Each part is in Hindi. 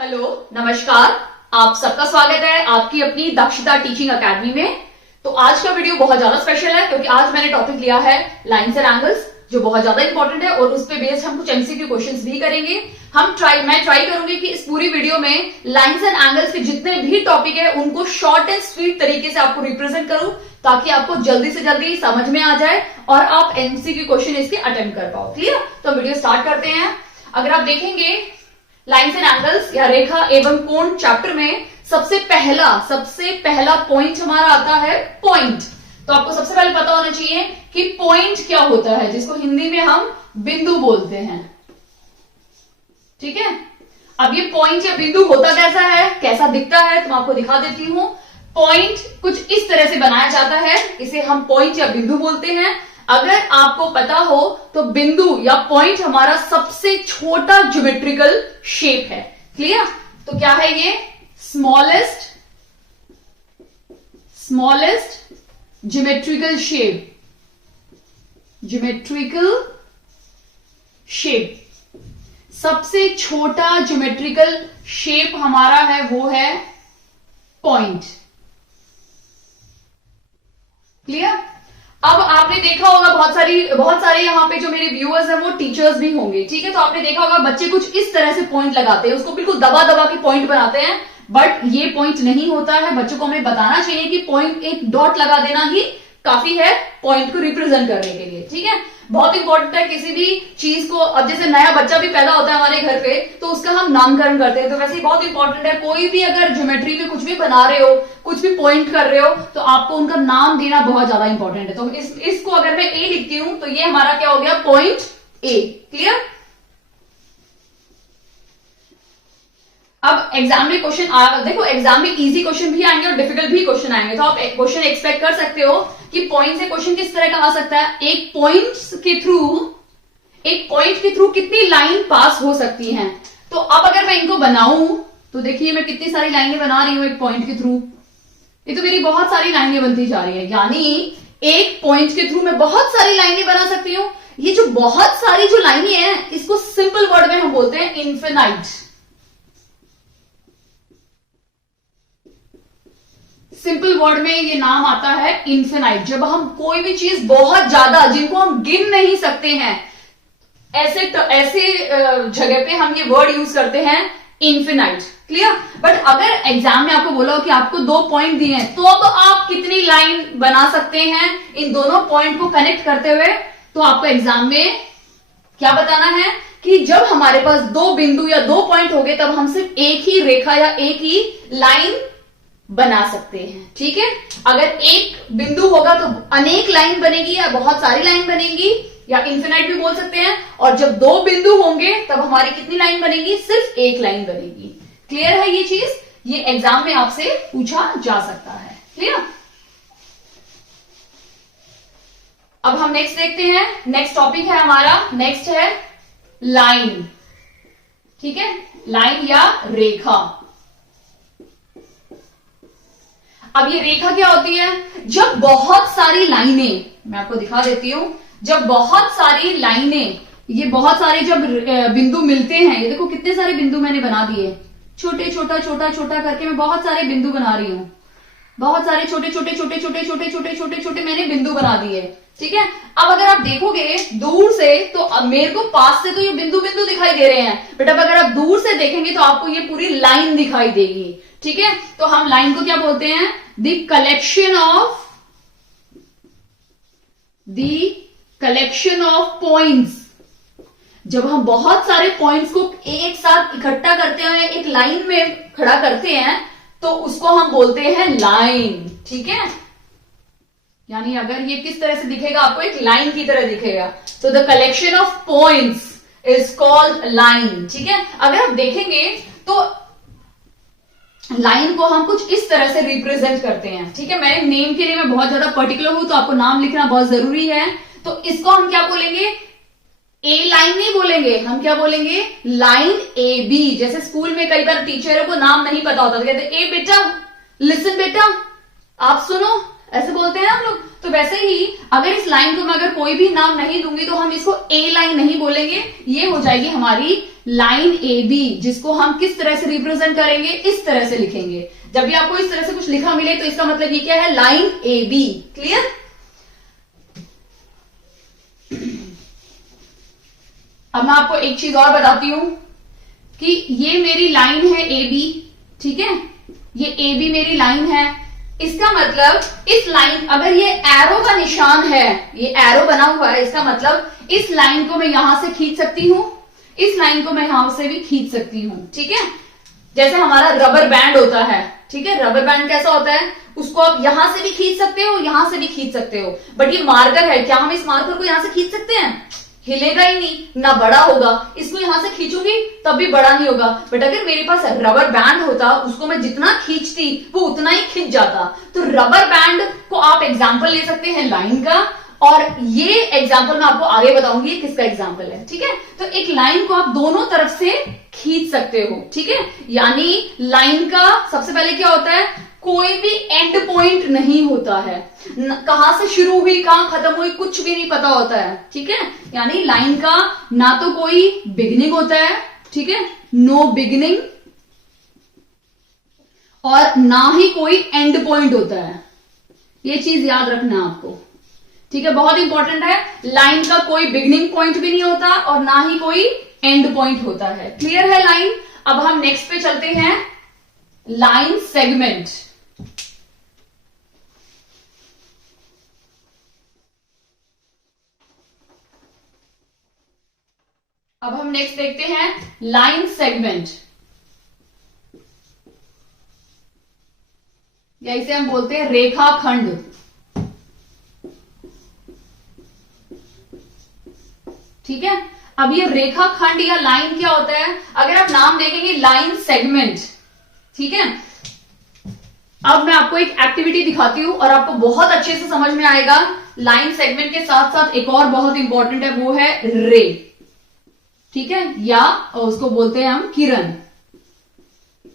हेलो, नमस्कार। आप सबका स्वागत है आपकी अपनी दक्षता टीचिंग एकेडमी में। तो आज का वीडियो बहुत ज्यादा स्पेशल है क्योंकि आज मैंने टॉपिक लिया है लाइन्स एंड एंगल्स, जो बहुत ज्यादा इंपॉर्टेंट है और उस पे बेस्ड हम कुछ एमसीक्यू क्वेश्चंस भी करेंगे। मैं ट्राई करूंगी कि इस पूरी वीडियो में लाइन्स एंड एंगल्स के जितने भी टॉपिक है उनको शॉर्ट एंड स्वीट तरीके से आपको रिप्रेजेंट करूं ताकि आपको जल्दी से जल्दी समझ में आ जाए और आप एमसीक्यू क्वेश्चन इसके अटेम्प्ट कर पाओ। क्लियर? तो वीडियो स्टार्ट करते हैं। अगर आप देखेंगे लाइन्स एंड एंगल्स या रेखा एवं कोण चैप्टर में सबसे पहला पॉइंट हमारा आता है पॉइंट। तो आपको सबसे पहले पता होना चाहिए कि पॉइंट क्या होता है, जिसको हिंदी में हम बिंदु बोलते हैं। ठीक है, अब ये पॉइंट या बिंदु होता कैसा है, कैसा दिखता है, तो मैं आपको दिखा देती हूं। पॉइंट कुछ इस तरह से बनाया जाता है, इसे हम पॉइंट या बिंदु बोलते हैं। अगर आपको पता हो तो बिंदु या पॉइंट हमारा सबसे छोटा ज्योमेट्रिकल शेप है। क्लियर? तो क्या है ये? स्मॉलेस्ट ज्योमेट्रिकल शेप, सबसे छोटा ज्योमेट्रिकल शेप हमारा है वो है पॉइंट। क्लियर? अब आपने देखा होगा बहुत सारे यहाँ पे जो मेरे व्यूअर्स हैं वो टीचर्स भी होंगे। ठीक है, तो आपने देखा होगा बच्चे कुछ इस तरह से पॉइंट लगाते हैं, उसको बिल्कुल दबा दबा के पॉइंट बनाते हैं, बट ये पॉइंट नहीं होता है। बच्चों को हमें बताना चाहिए कि पॉइंट एक डॉट लगा देना ही काफी है पॉइंट को रिप्रेजेंट करने के लिए। ठीक है, बहुत इंपॉर्टेंट है किसी भी चीज को। अब जैसे नया बच्चा भी पैदा होता है हमारे घर पे तो उसका हम नामकरण करते हैं, तो वैसे ही बहुत इंपॉर्टेंट है कोई भी अगर ज्योमेट्री में कुछ भी बना रहे हो, कुछ भी पॉइंट कर रहे हो, तो आपको उनका नाम देना बहुत ज्यादा इंपॉर्टेंट है। तो इसको अगर मैं ए लिखती हूं तो ये हमारा क्या हो गया? Point A. क्लियर? अब एग्जाम में क्वेश्चन देखो, एग्जाम में इजी क्वेश्चन भी आएंगे और डिफिकल्ट भी क्वेश्चन आएंगे, तो आप क्वेश्चन एक्सपेक्ट कर सकते हो कि पॉइंट से क्वेश्चन किस तरह का आ सकता है। एक पॉइंट के थ्रू कितनी लाइन पास हो सकती हैं। तो अब अगर मैं इनको बनाऊं तो देखिए मैं कितनी सारी लाइनें बना रही हूं एक पॉइंट के थ्रू। ये तो मेरी बहुत सारी लाइनें बनती जा रही है, यानी एक पॉइंट के थ्रू मैं बहुत सारी लाइनें बना सकती हूं। ये जो बहुत सारी जो लाइनें हैं इसको सिंपल वर्ड में हम बोलते हैं इन्फिनाइट। सिंपल वर्ड में ये नाम आता है इन्फिनाइट। जब हम कोई भी चीज बहुत ज्यादा जिनको हम गिन नहीं सकते हैं, ऐसे जगह पे हम ये वर्ड यूज करते हैं इन्फिनाइट। क्लियर? बट अगर एग्जाम में आपको बोला हो कि आपको 2 पॉइंट दिए हैं तो अब आप कितनी लाइन बना सकते हैं इन दोनों पॉइंट को कनेक्ट करते हुए, तो आपको एग्जाम में क्या बताना है कि जब हमारे पास 2 बिंदु या 2 पॉइंट हो गए तब हम सिर्फ एक ही रेखा या एक ही लाइन बना सकते हैं। ठीक है, अगर एक बिंदु होगा तो अनेक लाइन बनेगी या बहुत सारी लाइन बनेगी, या इन्फिनाइट भी बोल सकते हैं। और जब 2 बिंदु होंगे तब हमारी कितनी लाइन बनेगी? सिर्फ एक लाइन बनेगी। क्लियर है ये चीज? ये एग्जाम में आपसे पूछा जा सकता है। क्लियर? अब हम नेक्स्ट देखते हैं। नेक्स्ट टॉपिक है हमारा, नेक्स्ट है लाइन। ठीक है, लाइन या रेखा। अब ये रेखा क्या होती है? जब बहुत सारी लाइनें, मैं आपको दिखा देती हूं, जब बहुत सारी लाइनें, ये बहुत सारे जब बिंदु मिलते हैं, ये देखो कितने सारे बिंदु मैंने बना दिए, छोटे छोटा करके मैं बहुत सारे बिंदु बना रही हूं, बहुत सारे छोटे मैंने बिंदु बना दिए। ठीक है, अब अगर आप देखोगे दूर से तो अब मेरे को पास से तो ये बिंदु दिखाई दे रहे हैं, बट अब अगर आप दूर से देखेंगे तो आपको ये पूरी लाइन दिखाई देगी। ठीक है, तो हम लाइन को क्या बोलते हैं? The collection of points. जब हम बहुत सारे पॉइंट्स को एक साथ इकट्ठा करते हैं, एक लाइन में खड़ा करते हैं, तो उसको हम बोलते हैं लाइन। ठीक है, यानी अगर ये किस तरह से दिखेगा, आपको एक लाइन की तरह दिखेगा, तो the collection of points is called line. ठीक है, अगर आप देखेंगे तो लाइन को हम कुछ इस तरह से रिप्रेजेंट करते हैं। ठीक है, मेरे नेम के लिए मैं बहुत ज्यादा पर्टिकुलर हूं तो आपको नाम लिखना बहुत जरूरी है। तो इसको हम क्या बोलेंगे? ए लाइन नहीं बोलेंगे, हम क्या बोलेंगे? Line A B. जैसे स्कूल में कई बार टीचरों को नाम नहीं पता होता तो कहते ए बेटा, लिसन बेटा, आप सुनो, ऐसे बोलते हैं हम लोग। तो वैसे ही अगर इस लाइन को मैं अगर कोई भी नाम नहीं दूंगी तो हम इसको ए लाइन नहीं बोलेंगे, ये हो जाएगी हमारी लाइन ए बी, जिसको हम किस तरह से रिप्रेजेंट करेंगे, इस तरह से लिखेंगे। जब भी आपको इस तरह से कुछ लिखा मिले तो इसका मतलब ये क्या है, लाइन ए बी। क्लियर? अब मैं आपको एक चीज और बताती हूं कि ये मेरी लाइन है ए बी, ठीक है, ये ए बी मेरी लाइन है। इसका मतलब इस लाइन, अगर ये एरो का निशान है, ये एरो बना हुआ है, इसका मतलब इस लाइन को मैं यहां से खींच सकती हूं, इस लाइन को मैं यहां से भी खींच सकती हूं। ठीक है, जैसे हमारा रबर बैंड होता है, ठीक है, रबर बैंड कैसा होता है, उसको आप यहां से भी खींच सकते हो, यहां से भी खींच सकते हो, बट ये मार्कर है, क्या हम इस मार्कर को यहां से खींच सकते हैं? हिलेगा ही नहीं, ना बड़ा होगा। इसको यहां से खींचूंगी तब भी बड़ा नहीं होगा, बट अगर मेरे पास रबर बैंड होता, उसको मैं जितना खींचती वो उतना ही खिंच जाता। तो रबर बैंड को आप एग्जाम्पल ले सकते हैं लाइन का, और ये एग्जाम्पल मैं आपको आगे बताऊंगी किसका एग्जाम्पल है। ठीक है, तो एक लाइन को आप दोनों तरफ से खींच सकते हो। ठीक है, यानी लाइन का सबसे पहले क्या होता है, कोई भी एंड पॉइंट नहीं होता है, कहां से शुरू हुई कहां खत्म हुई कुछ भी नहीं पता होता है। ठीक है, यानी लाइन का ना तो कोई बिगिनिंग होता है, ठीक है, नो बिगिनिंग, और ना ही कोई एंड पॉइंट होता है। ये चीज याद रखना आपको, ठीक है, बहुत इंपॉर्टेंट है। लाइन का कोई बिगिनिंग पॉइंट भी नहीं होता और ना ही कोई एंड पॉइंट होता है। क्लियर है लाइन? अब हम नेक्स्ट पे चलते हैं, लाइन सेगमेंट। अब हम नेक्स्ट देखते हैं लाइन सेगमेंट, या इसे हम बोलते हैं रेखाखंड। ठीक है, अब ये रेखाखंड या लाइन क्या होता है, अगर आप नाम देखेंगे लाइन सेगमेंट, ठीक है। अब मैं आपको एक एक्टिविटी दिखाती हूं और आपको बहुत अच्छे से समझ में आएगा। लाइन सेगमेंट के साथ साथ एक और बहुत इंपॉर्टेंट है, वो है रे, ठीक है, या उसको बोलते हैं हम किरण।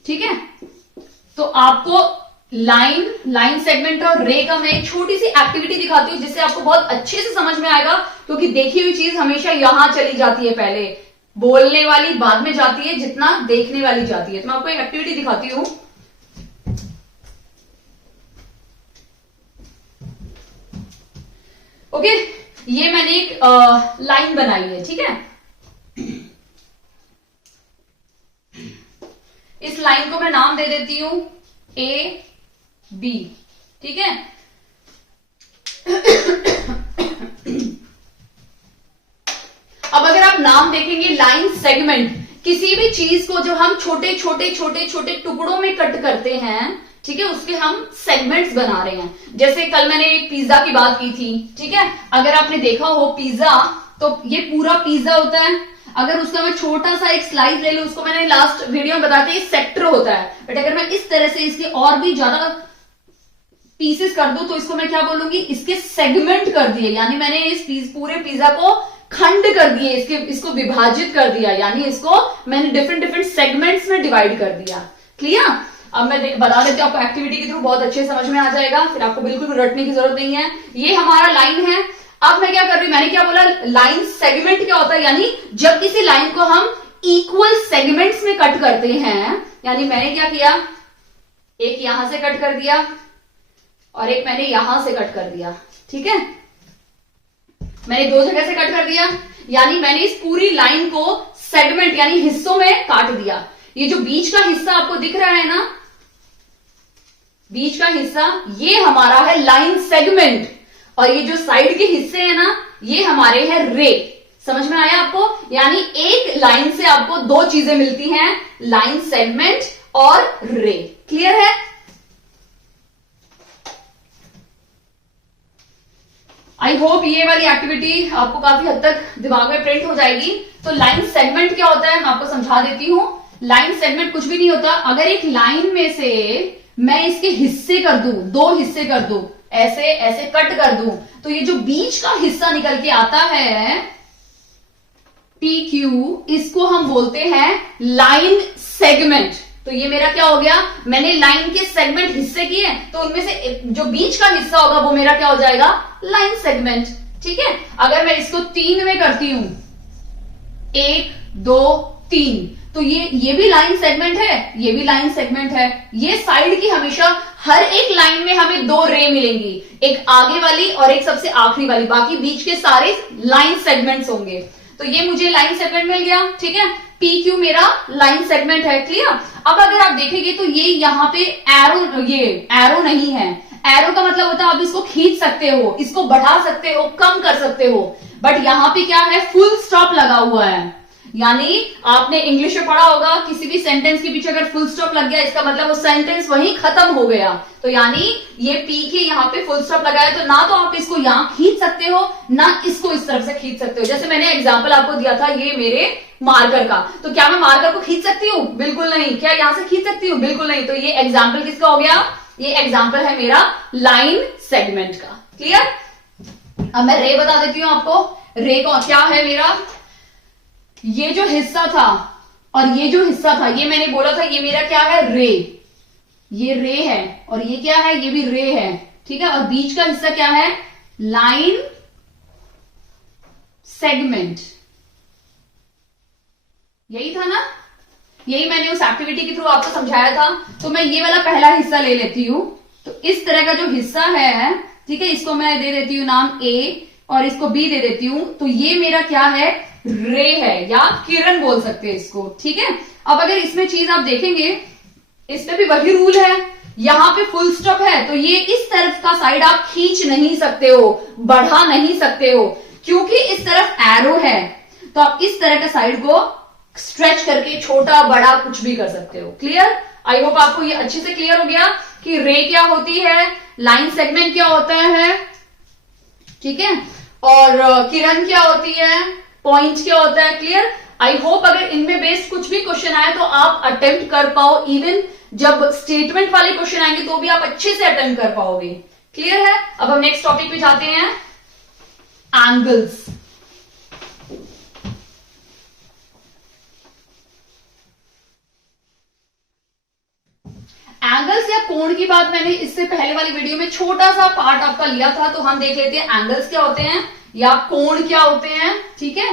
ठीक है, तो आपको लाइन सेगमेंट और रे का मैं एक छोटी सी एक्टिविटी दिखाती हूं, जिससे आपको बहुत अच्छे से समझ में आएगा, क्योंकि देखी हुई चीज हमेशा यहां चली जाती है, पहले बोलने वाली बाद में जाती है जितना देखने वाली जाती है। तो मैं आपको एक एक्टिविटी दिखाती हूं। ओके, ये मैंने एक लाइन बनाई है, ठीक है। इस लाइन को मैं नाम दे देती हूं ए बी, ठीक है। अब अगर आप नाम देखेंगे लाइन सेगमेंट, किसी भी चीज को जो हम छोटे छोटे छोटे छोटे टुकड़ों में कट करते हैं, ठीक है, उसके हम सेगमेंट्स बना रहे हैं। जैसे कल मैंने एक पिज्जा की बात की थी, ठीक है, अगर आपने देखा हो पिज्जा, तो ये पूरा पिज्जा होता है। अगर उसका मैं छोटा सा एक स्लाइस ले लूं, उसको मैंने लास्ट वीडियो में बताया था, सेक्टर होता है, बट अगर मैं इस तरह से इसके और भी ज्यादा पीसेस कर दूं तो इसको मैं क्या बोलूंगी, इसके सेगमेंट कर दिए, यानी मैंने इस पूरे पिज्जा को खंड कर दिए, इसको विभाजित कर दिया, यानी इसको मैंने डिफरेंट डिफरेंट सेगमेंट्स में डिवाइड कर दिया। क्लियर? अब मैं बता देती हूँ आपको, एक्टिविटी के थ्रू बहुत अच्छे समझ में आ जाएगा, फिर आपको बिल्कुल रटने की जरूरत नहीं है। ये हमारा लाइन है। अब मैं क्या कर रही हूं, मैंने क्या बोला, लाइन सेगमेंट क्या होता है, यानी जब किसी लाइन को हम इक्वल सेगमेंट्स में कट करते हैं, यानी मैंने क्या किया, एक यहां से कट कर दिया और एक मैंने यहां से कट कर दिया, ठीक है, मैंने दो जगह से कट कर दिया, यानी मैंने इस पूरी लाइन को सेगमेंट यानी हिस्सों में काट दिया। ये जो बीच का हिस्सा आपको दिख रहा है ना, बीच का हिस्सा, ये हमारा है लाइन सेगमेंट, और ये जो साइड के हिस्से हैं ना, ये हमारे हैं रे। समझ में आया आपको? यानी एक लाइन से आपको दो चीजें मिलती हैं, लाइन सेगमेंट और रे। क्लियर है? आई होप ये वाली एक्टिविटी आपको काफी हद तक दिमाग में प्रिंट हो जाएगी। तो लाइन सेगमेंट क्या होता है मैं आपको समझा देती हूं। लाइन सेगमेंट कुछ भी नहीं होता, अगर एक लाइन में से मैं इसके हिस्से कर दूं, दो हिस्से कर दूं, ऐसे ऐसे कट कर दूं, तो ये जो बीच का हिस्सा निकल के आता है PQ, इसको हम बोलते हैं लाइन सेगमेंट। तो ये मेरा क्या हो गया, मैंने लाइन के सेगमेंट हिस्से किए, तो उनमें से जो बीच का हिस्सा होगा वो मेरा क्या हो जाएगा, लाइन सेगमेंट। ठीक है, अगर मैं इसको 3 में करती हूं, 1 2 3, तो ये भी लाइन सेगमेंट है, ये भी लाइन सेगमेंट है। ये साइड की हमेशा हर एक लाइन में हमें 2 रे मिलेंगी, एक आगे वाली और एक सबसे आखिरी वाली, बाकी बीच के सारे लाइन सेगमेंट्स होंगे। तो ये मुझे लाइन सेगमेंट मिल गया। ठीक है, PQ मेरा लाइन सेगमेंट है। क्लियर। अब अगर आप देखेंगे तो ये यहाँ पे एरो, ये एरो नहीं है। एरो का मतलब होता है आप इसको खींच सकते हो, इसको बढ़ा सकते हो, कम कर सकते हो, बट यहां पे क्या है, फुल स्टॉप लगा हुआ है। यानी आपने इंग्लिश में पढ़ा होगा, किसी भी सेंटेंस के पीछे अगर फुल स्टॉप लग गया, इसका मतलब वो सेंटेंस वहीं खत्म हो गया। तो यानी ये पी के यहाँ पे फुल स्टॉप लगाया, तो ना तो आप इसको यहां खींच सकते हो, ना इसको इस तरफ से खींच सकते हो। जैसे मैंने एग्जाम्पल आपको दिया था ये मेरे मार्कर का, तो क्या मैं मार्कर को खींच सकती हूँ? बिल्कुल नहीं। क्या यहां से खींच सकती हूँ? बिल्कुल नहीं। तो ये एग्जाम्पल किसका हो गया? ये एग्जाम्पल है मेरा लाइन सेगमेंट का। क्लियर। अब मैं रे बता देती हूं आपको। रे का क्या है मेरा, ये जो हिस्सा था और ये जो हिस्सा था, ये मैंने बोला था ये मेरा क्या है, रे। ये रे है और ये क्या है, ये भी रे है। ठीक है, और बीच का हिस्सा क्या है, लाइन सेगमेंट। यही था ना, यही मैंने उस एक्टिविटी के थ्रू आपको समझाया था। तो मैं ये वाला पहला हिस्सा ले लेती हूं। तो इस तरह का जो हिस्सा है, ठीक है, इसको मैं दे देती हूं नाम ए और इसको बी दे देती हूं। तो ये मेरा क्या है, रे है या किरण बोल सकते हैं इसको। ठीक है, अब अगर इसमें चीज आप देखेंगे, इसमें भी वही रूल है। यहां पे फुल स्टॉप है, तो ये इस तरफ का साइड आप खींच नहीं सकते हो, बढ़ा नहीं सकते हो, क्योंकि इस तरफ एरो है। तो आप इस तरह का साइड को स्ट्रेच करके छोटा बड़ा कुछ भी कर सकते हो। क्लियर। आई होप आपको ये अच्छे से क्लियर हो गया कि रे क्या होती है, लाइन सेगमेंट क्या होता है, ठीक है, और किरण क्या होती है, पॉइंट क्या होता है। क्लियर। आई होप अगर इनमें बेस्ड कुछ भी क्वेश्चन आए तो आप अटेम्प्ट कर पाओ, इवन जब स्टेटमेंट वाले क्वेश्चन आएंगे तो भी आप अच्छे से अटेम्प्ट कर पाओगे। क्लियर है। अब हम नेक्स्ट टॉपिक पे जाते हैं, एंगल्स। एंगल्स या कोण की बात मैंने इससे पहले वाली वीडियो में छोटा सा पार्ट आपका लिया था, तो हम देख लेते हैं एंगल्स क्या होते हैं या कोण क्या होते हैं। ठीक है,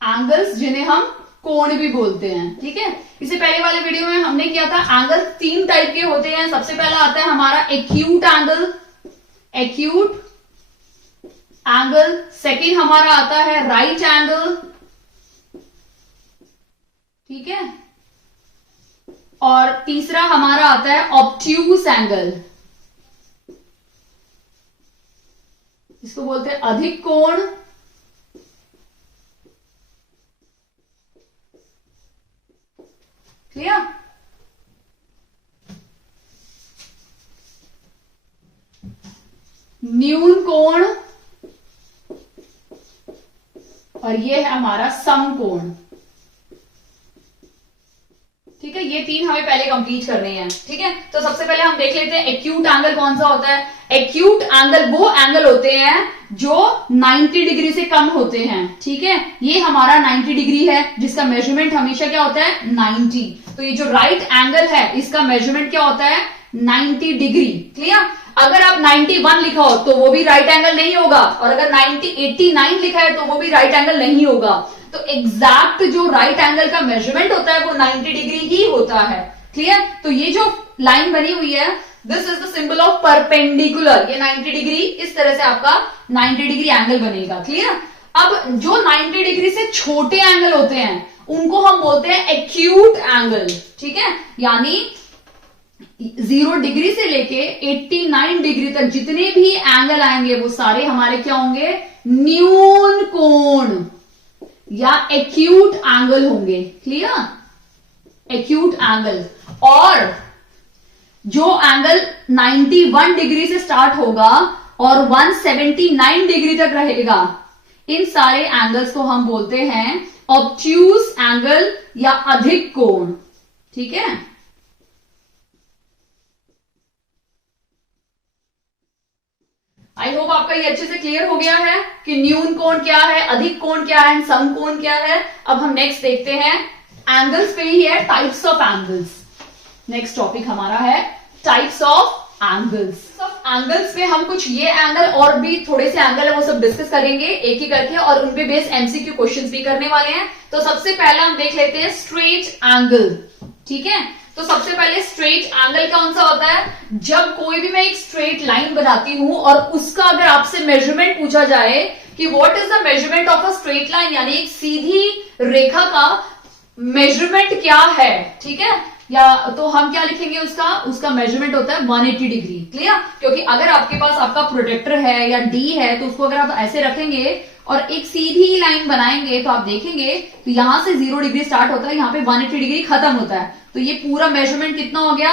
एंगल्स जिन्हें हम कोण भी बोलते हैं। ठीक है, इससे पहले वाले वीडियो में हमने किया था एंगल 3 टाइप के होते हैं। सबसे पहला आता है हमारा acute angle, acute angle. Second हमारा आता है राइट एंगल, ठीक है, और तीसरा हमारा आता है ऑब्ट्यूस एंगल, इसको बोलते हैं अधिक कोण। क्लियर। न्यून कोण और ये है हमारा सम कोण। ठीक है, ये 3 हमें पहले कंप्लीट करने हैं। ठीक है, तो सबसे पहले हम देख लेते हैं एक्यूट एंगल कौन सा होता है। एक्यूट एंगल वो एंगल होते हैं जो 90 डिग्री से कम होते हैं। ठीक है, ये हमारा 90 डिग्री है, जिसका मेजरमेंट हमेशा क्या होता है, 90। तो ये जो राइट एंगल है इसका मेजरमेंट क्या होता है, 90 डिग्री। क्लियर। अगर आप 91 लिखा हो तो वो भी राइट एंगल नहीं होगा, और अगर 89 लिखा है तो वो भी राइट एंगल नहीं होगा। तो एग्जैक्ट जो राइट एंगल का मेजरमेंट होता है वो 90 डिग्री ही होता है। क्लियर। तो ये जो लाइन बनी हुई है, this is the symbol of perpendicular. ये 90 डिग्री, इस तरह से आपका 90 डिग्री एंगल बनेगा। क्लियर। अब जो 90 डिग्री से छोटे एंगल होते हैं उनको हम बोलते हैं एक्यूट एंगल। ठीक है, यानी 0 डिग्री से लेके 89 डिग्री तक जितने भी एंगल आएंगे वो सारे हमारे क्या होंगे, न्यून कोण या एक्यूट एंगल होंगे। Clear, acute angle. और जो एंगल 91 डिग्री से स्टार्ट होगा और 179 डिग्री तक रहेगा, इन सारे एंगल्स को हम बोलते हैं ऑब्ट्यूस एंगल या अधिक कोण। ठीक है, आई होप आपका ये अच्छे से क्लियर हो गया है कि न्यून कोण क्या है, अधिक कोण क्या है, सम कोण क्या है। अब हम नेक्स्ट देखते हैं एंगल्स पे ही है, types of angles. Next topic हमारा है टाइप्स ऑफ एंगल्स। एंगल्स में हम कुछ ये एंगल और भी थोड़े से एंगल है वो सब डिस्कस करेंगे एक ही करके, और उन पे बेस्ड एमसीक्यू क्वेश्चंस भी करने वाले हैं। तो सबसे पहला हम देख लेते हैं स्ट्रेट एंगल। ठीक है, तो सबसे पहले स्ट्रेट एंगल कौन सा होता है? जब कोई भी मैं एक स्ट्रेट लाइन बनाती हूं और उसका अगर आपसे मेजरमेंट पूछा जाए कि what is the measurement of a straight line, यानी एक सीधी रेखा का मेजरमेंट क्या है, ठीक है, या तो हम क्या लिखेंगे, उसका मेजरमेंट होता है 180 डिग्री। क्लियर? क्योंकि अगर आपके पास आपका प्रोटेक्टर है या डी है तो उसको अगर आप ऐसे रखेंगे और एक सीधी लाइन बनाएंगे तो आप देखेंगे तो यहां से 0 डिग्री स्टार्ट होता है, यहां पे 180 डिग्री खत्म होता है। तो ये पूरा मेजरमेंट कितना हो गया?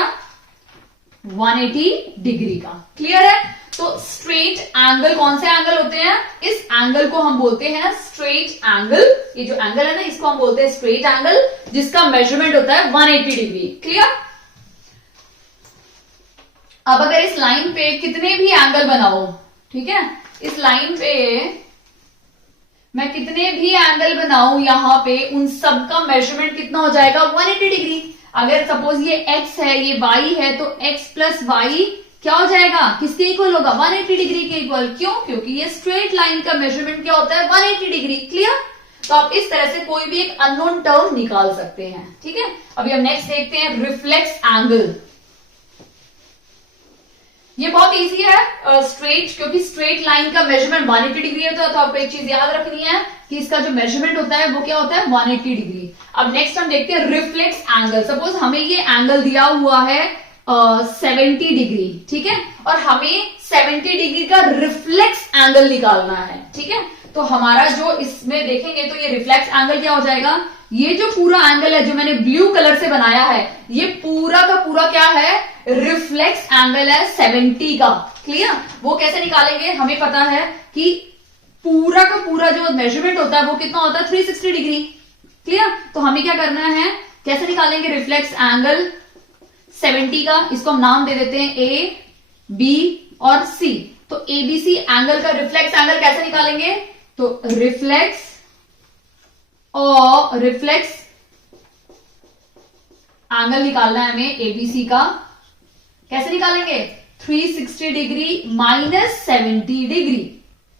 180 डिग्री का। क्लियर है? तो स्ट्रेट एंगल कौन से एंगल होते हैं? इस एंगल को हम बोलते हैं स्ट्रेट एंगल। ये जो एंगल है ना, इसको हम बोलते हैं स्ट्रेट एंगल, जिसका मेजरमेंट होता है 180 डिग्री। क्लियर? अब अगर इस लाइन पे कितने भी एंगल बनाओ, ठीक है, इस लाइन पे मैं कितने भी एंगल बनाऊं, यहां पे उन सब का मेजरमेंट कितना हो जाएगा? 180 डिग्री। अगर सपोज ये x है, ये y है, तो x प्लस वाई क्या हो जाएगा? किसके इक्वल होगा? 180 डिग्री के इक्वल। क्यों? क्योंकि ये स्ट्रेट लाइन का मेजरमेंट क्या होता है? 180 डिग्री। क्लियर? तो आप इस तरह से कोई भी एक अननोन टर्म निकाल सकते हैं। ठीक है, अभी हम नेक्स्ट देखते हैं रिफ्लेक्स एंगल। ये बहुत इजी है स्ट्रेट, क्योंकि स्ट्रेट लाइन का मेजरमेंट 180 डिग्री है। तो आपको एक चीज याद रखनी है कि इसका जो मेजरमेंट होता है वो क्या होता है? 180 डिग्री। अब नेक्स्ट हम देखते हैं रिफ्लेक्स एंगल। सपोज हमें ये एंगल दिया हुआ है 70 डिग्री, ठीक है, और हमें 70 डिग्री का रिफ्लेक्स एंगल निकालना है। ठीक है, तो हमारा जो इसमें देखेंगे तो ये रिफ्लेक्स एंगल क्या हो जाएगा? ये जो पूरा एंगल है जो मैंने ब्लू कलर से बनाया है, ये पूरा का पूरा क्या है? रिफ्लेक्स एंगल है 70 का। क्लियर? वो कैसे निकालेंगे? हमें पता है कि पूरा का पूरा जो मेजरमेंट होता है वो कितना होता है? 360 डिग्री। क्लियर? तो हमें क्या करना है, कैसे निकालेंगे रिफ्लेक्स एंगल 70 का? इसको हम नाम दे देते हैं ए, बी और सी। तो एबीसी एंगल का रिफ्लेक्स एंगल कैसे निकालेंगे? तो रिफ्लेक्स एंगल निकालना है हमें एबीसी का। कैसे निकालेंगे? 360 डिग्री माइनस 70 डिग्री।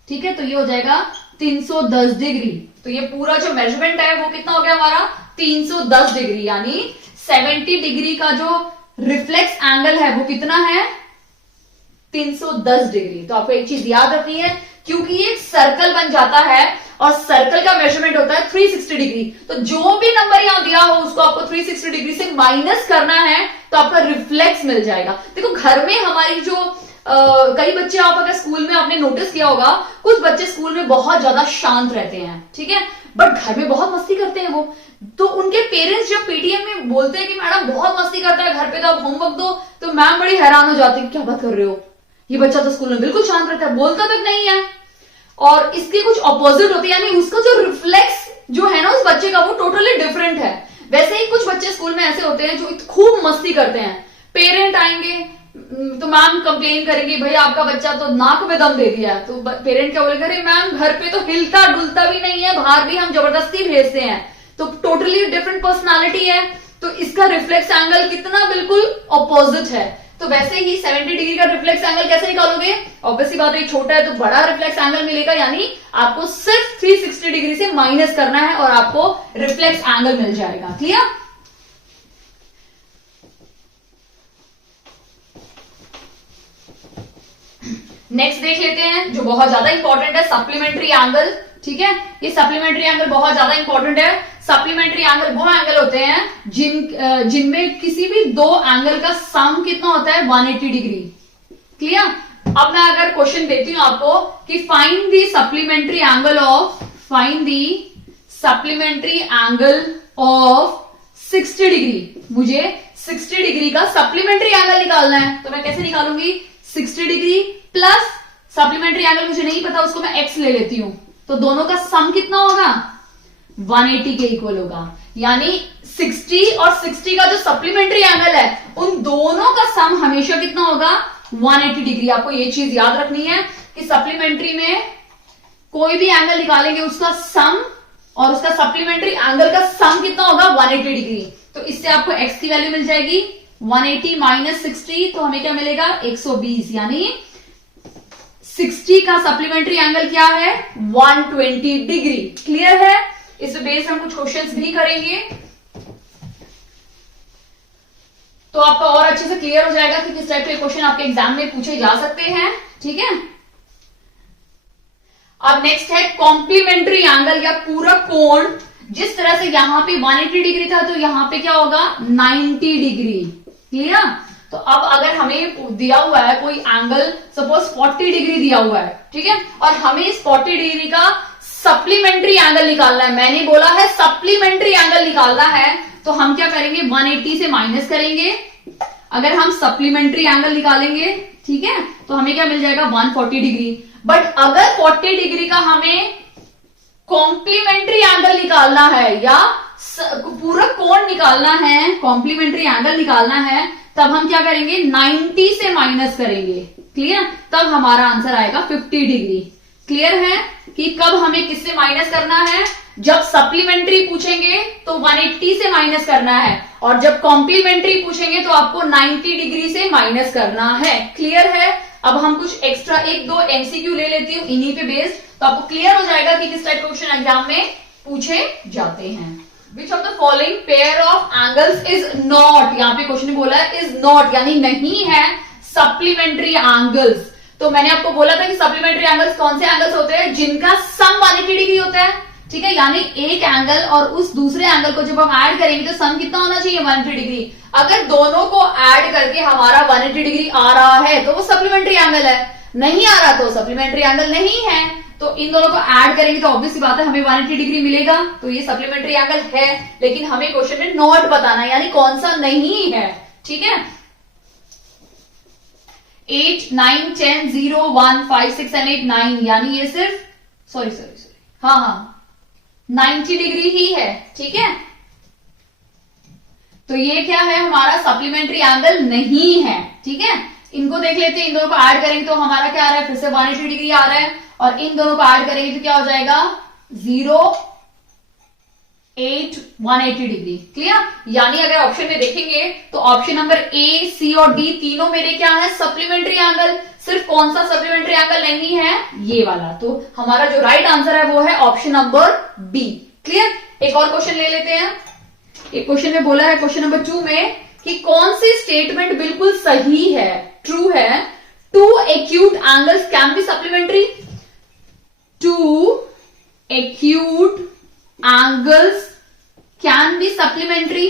ठीक है, तो ये हो जाएगा 310 डिग्री। तो ये पूरा जो मेजरमेंट है वो कितना हो गया हमारा? 310 डिग्री। यानी 70 डिग्री का जो रिफ्लेक्स एंगल है वो कितना है? 310 डिग्री। तो आपको एक चीज याद रखनी है, क्योंकि ये एक सर्कल बन जाता है और सर्कल का मेजरमेंट होता है 360 डिग्री। तो जो भी नंबर यहां दिया हो उसको आपको 360 डिग्री से माइनस करना है तो आपका रिफ्लेक्स मिल जाएगा। देखो घर में हमारी जो कई बच्चे, आप अगर स्कूल में आपने नोटिस किया होगा, कुछ बच्चे स्कूल में बहुत ज्यादा शांत रहते हैं, ठीक है, बट घर में बहुत मस्ती करते हैं वो। तो उनके पेरेंट्स जब पीटीएम में बोलते हैं कि मैडम बहुत मस्ती करता है, घर पे तो आप होमवर्क दो, तो मैम बड़ी हैरान हो जाती है, क्या बात कर रहे हो, ये बच्चा तो स्कूल में बिल्कुल शांत रहता है, बोलता तक नहीं है। और इसके कुछ ऑपोजिट होते हैं, यानी उसका जो रिफ्लेक्स जो है ना उस बच्चे का, वो टोटली डिफरेंट है। वैसे ही कुछ बच्चे स्कूल में ऐसे होते हैं जो खूब मस्ती करते हैं, पेरेंट आएंगे तो मैम कंप्लेन करेंगे, भाई आपका बच्चा तो नाक में दम दे दिया। तो पेरेंट क्या बोलेंगे, अरे मैम घर पे तो हिलता डुलता भी नहीं है, बाहर भी हम जबरदस्ती भेजते हैं। तो टोटली डिफरेंट पर्सनालिटी है, तो इसका रिफ्लेक्स एंगल कितना बिल्कुल ऑपोजिट है। तो वैसे ही 70 डिग्री का रिफ्लेक्स एंगल कैसे निकालोगे? ऑब्वियसली बात है, छोटा है तो बड़ा रिफ्लेक्स एंगल मिलेगा, यानी आपको सिर्फ 360 डिग्री से माइनस करना है और आपको रिफ्लेक्स एंगल मिल जाएगा। क्लियर? नेक्स्ट देख लेते हैं जो बहुत ज्यादा इंपॉर्टेंट है, सप्लीमेंट्री एंगल। ठीक है, ये सप्लीमेंट्री एंगल बहुत ज्यादा इंपॉर्टेंट है। सप्लीमेंट्री एंगल वो एंगल होते हैं जिनमें किसी भी दो एंगल का सम कितना होता है? 180 डिग्री। क्लियर? अब मैं अगर क्वेश्चन देती हूं आपको कि find the supplementary angle of 60 degree, मुझे 60 डिग्री का सप्लीमेंट्री एंगल निकालना है। तो मैं कैसे निकालूंगी? 60 डिग्री प्लस सप्लीमेंट्री एंगल मुझे नहीं पता, उसको मैं x ले लेती हूं, तो दोनों का सम कितना होगा? 180 के इक्वल होगा। यानी 60 और 60 का जो सप्लीमेंट्री एंगल है, उन दोनों का सम हमेशा कितना होगा? 180 डिग्री। आपको ये चीज याद रखनी है कि सप्लीमेंट्री में कोई भी एंगल निकालेंगे उसका सम और उसका सप्लीमेंट्री एंगल का सम कितना होगा 180 डिग्री। तो इससे आपको x की वैल्यू मिल जाएगी 180 माइनस 60, तो हमें क्या मिलेगा 120, यानी 60 का सप्लीमेंट्री एंगल क्या है 120 डिग्री। क्लियर है? इस पे बेस हम कुछ क्वेश्चंस भी करेंगे तो आपका और अच्छे से क्लियर हो जाएगा कि किस टाइप के क्वेश्चन आपके एग्जाम में पूछे जा सकते हैं। ठीक है, अब नेक्स्ट है कॉम्प्लीमेंट्री एंगल या पूरक कोण। जिस तरह से यहां पे 180 डिग्री था तो यहां पे क्या होगा 90 डिग्री। क्लियर? तो अब अगर हमें दिया हुआ है कोई एंगल, सपोज 40 डिग्री दिया हुआ है, ठीक है, और हमें इस 40 डिग्री का सप्लीमेंट्री एंगल निकालना है, मैंने बोला है सप्लीमेंट्री एंगल निकालना है, तो हम क्या करेंगे 180 से माइनस करेंगे। अगर हम सप्लीमेंट्री एंगल निकालेंगे, ठीक है, तो हमें क्या मिल जाएगा 140 डिग्री। बट अगर 40 डिग्री का हमें कॉम्प्लीमेंट्री एंगल निकालना है या पूरक कोण निकालना है, कॉम्प्लीमेंट्री एंगल निकालना है, तब हम क्या करेंगे 90 से माइनस करेंगे। क्लियर? तब हमारा आंसर आएगा 50 डिग्री। क्लियर है कि कब हमें किससे माइनस करना है? जब सप्लीमेंट्री पूछेंगे तो 180 से माइनस करना है, और जब कॉम्प्लीमेंट्री पूछेंगे तो आपको 90 डिग्री से माइनस करना है। क्लियर है? अब हम कुछ एक्स्ट्रा 1-2 एमसीक्यू ले लेती हूँ इन्हीं पे बेस्ड, तो आपको क्लियर हो जाएगा कि किस टाइप के क्वेश्चन एग्जाम में पूछे जाते हैं। Which of the following pair of angles is not, यहाँ पे क्वेश्चन बोला है इज नॉट, यानी नहीं है सप्लीमेंट्री एंगल्स। तो मैंने आपको बोला था कि सप्लीमेंट्री एंगल्स कौन से एंगल्स होते हैं जिनका सम 180 डिग्री होता है। ठीक है, यानी एक एंगल और उस दूसरे एंगल को जब हम ऐड करेंगे तो सम कितना होना चाहिए 180 डिग्री। अगर दोनों को ऐड करके हमारा 180 डिग्री आ रहा है तो वो सप्लीमेंट्री एंगल है, नहीं आ रहा तो सप्लीमेंट्री एंगल नहीं है। तो इन दोनों को ऐड करेंगे तो ऑब्वियस सी बात है हमें 180 डिग्री मिलेगा, तो ये सप्लीमेंट्री एंगल है। लेकिन हमें क्वेश्चन में नॉट बताना है, यानी कौन सा नहीं है। ठीक है, 8, 9, 10, 0, 1, 5, 6, 7, 8, 9, यानी ये सिर्फ सॉरी हाँ 90 डिग्री ही है। ठीक है, तो ये क्या है हमारा सप्लीमेंट्री एंगल नहीं है। ठीक है, इनको देख लेते हैं, इन दोनों को ऐड करेंगे तो हमारा क्या आ रहा है, फिर से 180 डिग्री आ रहा है, और इन दोनों को ऐड करेंगे तो क्या हो जाएगा 0, 8, 180 डिग्री। क्लियर? यानी अगर ऑप्शन में देखेंगे तो ऑप्शन नंबर ए, सी और डी तीनों मेरे क्या है सप्लीमेंट्री एंगल। सिर्फ कौन सा सप्लीमेंट्री एंगल नहीं है, ये वाला। तो हमारा जो राइट आंसर है वो है ऑप्शन नंबर बी। क्लियर? एक और क्वेश्चन ले लेते हैं। एक क्वेश्चन में बोला है क्वेश्चन नंबर 2 में कि कौन सी स्टेटमेंट बिल्कुल सही है, ट्रू है। 2 acute angles can be supplementary. 2 acute angles can be supplementary,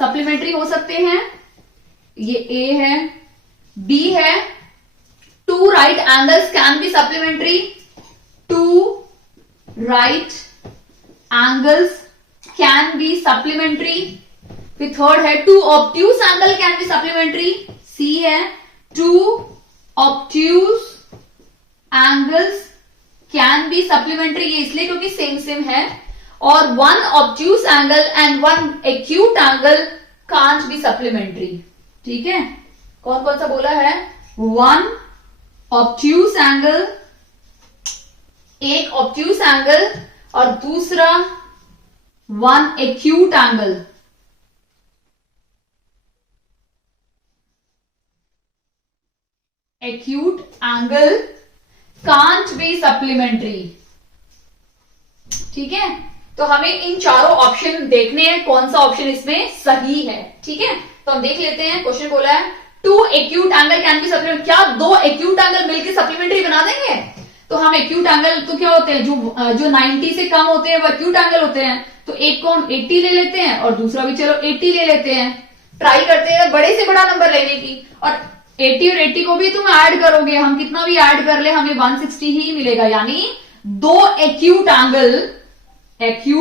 supplementary हो सकते हैं। ये ए है, बी है 2 right angles can be supplementary. 2 right angles can be supplementary. फिर थर्ड है 2 obtuse angle can be supplementary. C है 2 obtuse angles can be supplementary, ये इसलिए क्योंकि सेम है। और 1 obtuse angle and 1 acute angle can't be supplementary. ठीक है, कौन कौन सा बोला है, 1 ऑब्ट्यूज एंगल, एक ऑब्ट्यूज एंगल, और दूसरा 1 acute angle. Acute angle can't be supplementary. ठीक है, तो हमें इन चारों ऑप्शन देखने हैं कौन सा ऑप्शन इसमें सही है। ठीक है, तो हम देख लेते हैं। क्वेश्चन बोला है 2 acute angle can be supplementary, क्या 2 एक्यूट एंगल मिलकर सप्लीमेंट्री बना देंगे? तो हम एक्यूट एंगल तो क्या होते हैं, जो 90 से कम होते हैं वो एक्यूट एंगल होते हैं। तो एक को हम 80 ले लेते हैं और दूसरा भी चलो 80 ले लेते हैं। ट्राई करते हैं बड़े से बड़ा नंबर लेने की, और 80 और 80 को भी तुम ऐड करोगे, हम कितना भी ऐड कर ले हमें 160 ही मिलेगा। यानी 2 एक्यूट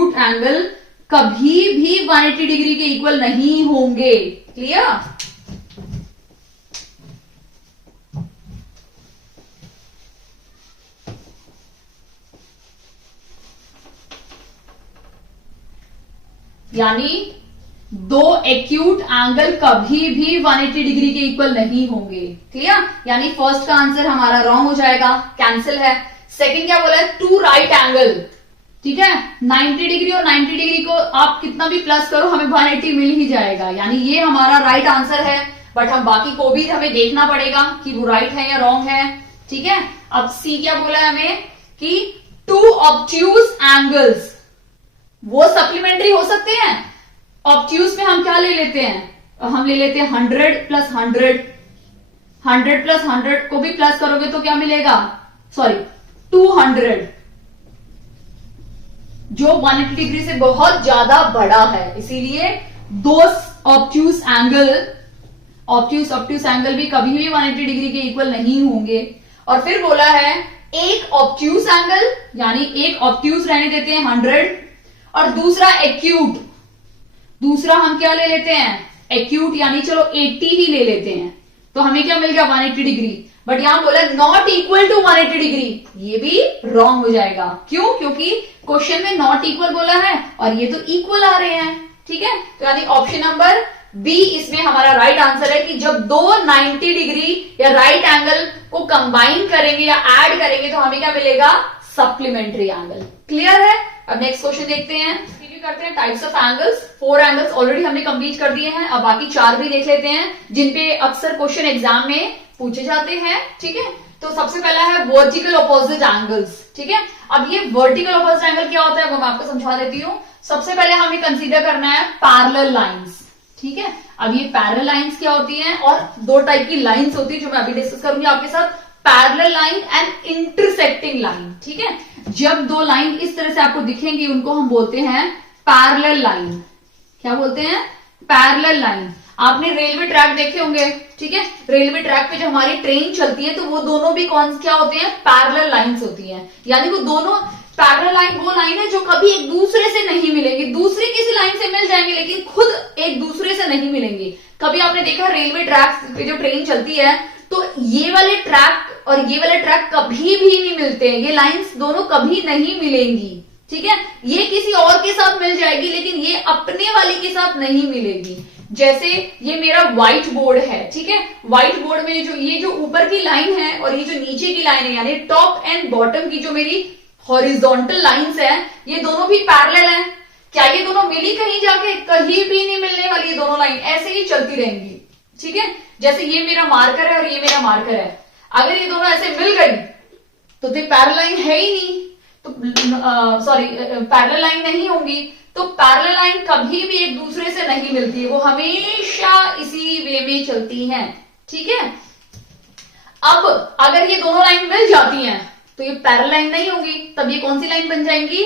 एंगल कभी भी 180 डिग्री के इक्वल नहीं होंगे। क्लियर? यानी 2 एक्यूट एंगल कभी भी 180 डिग्री के इक्वल नहीं होंगे। क्लियर? यानी फर्स्ट का आंसर हमारा रॉन्ग हो जाएगा, कैंसिल है। सेकंड क्या बोला है, 2 राइट एंगल, ठीक है। 90 डिग्री और 90 डिग्री को आप कितना भी प्लस करो हमें 180 मिल ही जाएगा, यानी ये हमारा राइट आंसर है। बट हम बाकी को भी हमें देखना पड़ेगा कि वो राइट है या रॉन्ग है। ठीक है, अब सी क्या बोला है हमें कि टू ऑब्ट्यूज एंगल्स, वो सप्लीमेंट्री हो सकते हैं। ऑब्ट्यूज में हम क्या ले लेते हैं, हम ले लेते हैं 100 प्लस 100, 100 प्लस 100 को भी प्लस करोगे तो क्या मिलेगा, सॉरी 200, जो 180 डिग्री से बहुत ज्यादा बड़ा है। इसीलिए दो ऑब्ट्यूज एंगल भी कभी भी 180 डिग्री के इक्वल नहीं होंगे। और फिर बोला है एक ऑब्ट्यूज एंगल, यानी एक ऑब्ट्यूज रहने देते हैं 100 और दूसरा एक्यूट, दूसरा हम क्या ले लेते हैं एक्यूट, यानी चलो 80 ही ले लेते हैं, तो हमें क्या मिल गया 180 डिग्री। बट यहां बोला नॉट इक्वल टू 180 डिग्री, ये भी रॉन्ग हो जाएगा। क्यों, क्योंकि क्वेश्चन में नॉट इक्वल बोला है और ये तो इक्वल आ रहे हैं। ठीक है, तो यानी ऑप्शन नंबर बी इसमें हमारा राइट आंसर है कि जब दो 90 डिग्री या राइट एंगल को कंबाइन करेंगे या ऐड करेंगे तो हमें क्या मिलेगा, सप्लीमेंट्री एंगल। क्लियर है। अब नेक्स्ट क्वेश्चन देखते हैं, करते हैं types of angles. 4 angles already हमने कंप्लीट कर दिए हैं, अब बाकी 4 भी देख लेते हैं जिनपे अक्सर क्वेश्चन एग्जाम में पूछे जाते हैं। ठीक है, तो सबसे पहला है वर्टिकल ऑपोजिट एंगल्स। ठीक है, अब ये वर्टिकल ऑपोजिट एंगल क्या होता है वो मैं आपको समझा देती हूँ। सबसे पहले हमें कंसीडर करना है पैरेलल लाइंस। ठीक है, अब ये पैरेलल लाइंस क्या होती हैं, और दो टाइप की लाइंस होती है जो मैं अभी डिस्कस करूंगी आपके साथ, parallel line and intersecting line. ठीक है, जब दो लाइन इस तरह से आपको दिखेंगी उनको हम बोलते हैं पैरेलल लाइन। क्या बोलते हैं, पैरेलल लाइन। आपने रेलवे ट्रैक देखे होंगे। ठीक है, रेलवे ट्रैक पे जो हमारी ट्रेन चलती है तो वो दोनों भी कौन क्या होते हैं, पैरेलल लाइंस होती हैं। यानी वो दोनों पैरेलल लाइन वो लाइन है जो कभी एक दूसरे से नहीं मिलेंगी, दूसरी किसी लाइन से मिल जाएंगे लेकिन खुद एक दूसरे से नहीं मिलेंगी। कभी आपने देखा रेलवे ट्रैक पे जो ट्रेन चलती है तो ये वाले ट्रैक और ये वाले ट्रैक कभी भी नहीं मिलते हैं, ये लाइंस दोनों कभी नहीं मिलेंगी। ठीक है, ये किसी और के साथ मिल जाएगी लेकिन ये अपने वाले के साथ नहीं मिलेगी। जैसे ये मेरा व्हाइट बोर्ड है। ठीक है, व्हाइट बोर्ड में जो ये जो ऊपर की लाइन है और ये जो नीचे की लाइन है, यानी टॉप एंड बॉटम की जो मेरी हॉरिजॉन्टल लाइंस है, ये दोनों भी पैरेलल हैं। क्या ये दोनों मिली कहीं जाके, कहीं भी नहीं मिलने वाली, ये दोनों लाइन ऐसे ही चलती रहेंगी। ठीक है, जैसे ये मेरा मार्कर है और ये मेरा मार्कर है, अगर ये दोनों ऐसे मिल गई तो पैरेलल लाइन है ही नहीं, तो सॉरी पैरेलल लाइन नहीं होंगी, तो पैरेलल लाइन कभी भी एक दूसरे से नहीं मिलती है, वो हमेशा इसी वे में चलती हैं। ठीक है, अब अगर ये दोनों लाइन मिल जाती हैं तो ये पैरेलल लाइन नहीं होगी, तब ये कौन सी लाइन बन जाएंगी,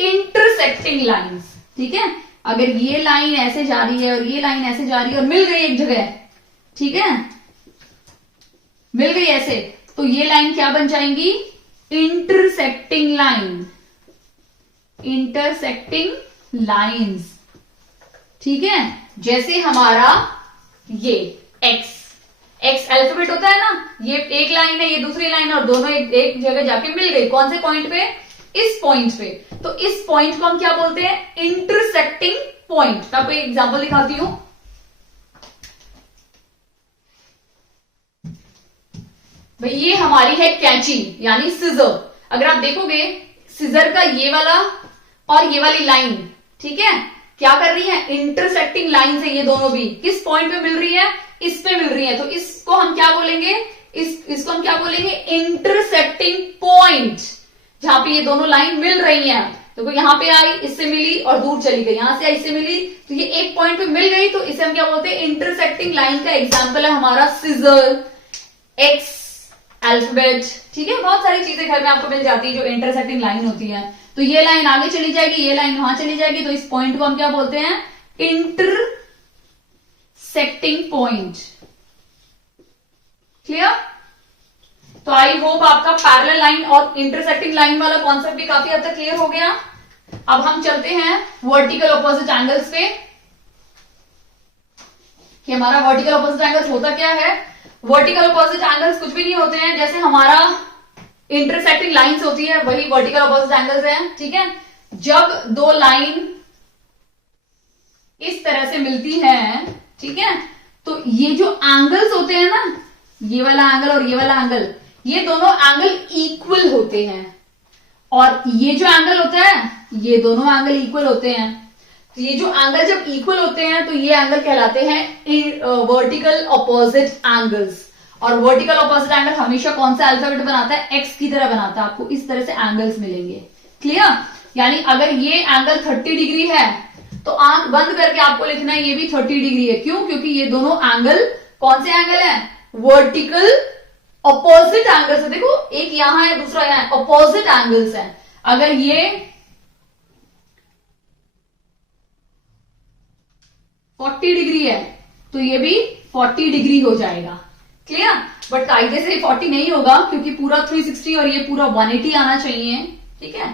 इंटरसेक्टिंग लाइंस। ठीक है, अगर ये लाइन ऐसे जा रही है और ये लाइन ऐसे जा रही है और मिल गई एक जगह, ठीक है, मिल गई ऐसे, तो ये लाइन क्या बन जाएंगी, इंटरसेक्टिंग लाइन, इंटरसेक्टिंग लाइंस। ठीक है, जैसे हमारा ये एक्स अल्फाबेट होता है ना, ये एक लाइन है ये दूसरी लाइन है और दोनों एक जगह जाके मिल गई, कौन से पॉइंट पे, इस पॉइंट पे, तो इस पॉइंट को हम क्या बोलते हैं, इंटरसेक्टिंग पॉइंट। मैं आपको एक एग्जांपल दिखाती हूं। भाई ये हमारी है कैंची यानी सिजर। अगर आप देखोगे सिजर का ये वाला और ये वाली लाइन, ठीक है, क्या कर रही है, इंटरसेक्टिंग लाइन है, ये दोनों भी किस पॉइंट पे मिल रही है, इस पे मिल रही है, तो इसको हम क्या बोलेंगे, इसको हम क्या बोलेंगे, इंटरसेक्टिंग पॉइंट, जहां पे ये दोनों लाइन मिल रही हैं। तो यहां पे आई, इससे मिली और दूर चली गई, यहां से आई, इससे मिली, तो ये एक पॉइंट पे मिल गई, तो इसे हम क्या बोलते हैं, इंटरसेक्टिंग लाइन का एग्जाम्पल है हमारा सिजर, एक्स अल्फाबेट। ठीक है, बहुत सारी चीजें घर में आपको मिल जाती है जो इंटरसेक्टिंग लाइन होती है। तो ये लाइन आगे चली जाएगी, ये लाइन वहां चली जाएगी, तो इस पॉइंट को हम क्या बोलते हैं, इंटरसेक्टिंग पॉइंट। क्लियर? तो आई होप आपका पैरेलल लाइन और इंटरसेक्टिंग लाइन वाला कॉन्सेप्ट भी काफी हद तक क्लियर हो गया। अब हम चलते हैं वर्टिकल ऑपोजिट एंगल्स पे कि हमारा वर्टिकल ऑपोजिट एंगल्स होता क्या है। वर्टिकल ऑपोजिट एंगल्स कुछ भी नहीं होते हैं, जैसे हमारा इंटरसेक्टिंग लाइंस होती है वही वर्टिकल ऑपोजिट एंगल्स हैं। ठीक है, जब दो लाइन इस तरह से मिलती हैं, ठीक है, तो ये जो एंगल्स होते हैं ना, ये वाला एंगल और ये वाला एंगल, ये दोनों एंगल इक्वल होते हैं। और ये जो एंगल होता है, ये दोनों एंगल इक्वल होते हैं। तो ये जो एंगल जब इक्वल होते हैं तो ये एंगल कहलाते हैं वर्टिकल ऑपोजिट एंगल्स। और वर्टिकल ऑपोजिट एंगल हमेशा कौन सा अल्फाबेट बनाता है? एक्स की तरह बनाता है। आपको इस तरह से एंगल्स मिलेंगे। क्लियर? यानी अगर ये एंगल 30 डिग्री है तो आंख बंद करके आपको लिखना है ये भी 30 डिग्री है। क्यों? क्योंकि ये दोनों एंगल कौन से एंगल है? वर्टिकल ऑपोजिट एंगल्स है। देखो, एक यहां है, दूसरा यहां है, ऑपोजिट एंगल्स है। अगर ये 40 डिग्री है तो ये भी 40 डिग्री हो जाएगा। क्लियर? बट कायदे से 40 नहीं होगा क्योंकि पूरा 360 और ये पूरा 180 आना चाहिए। ठीक है,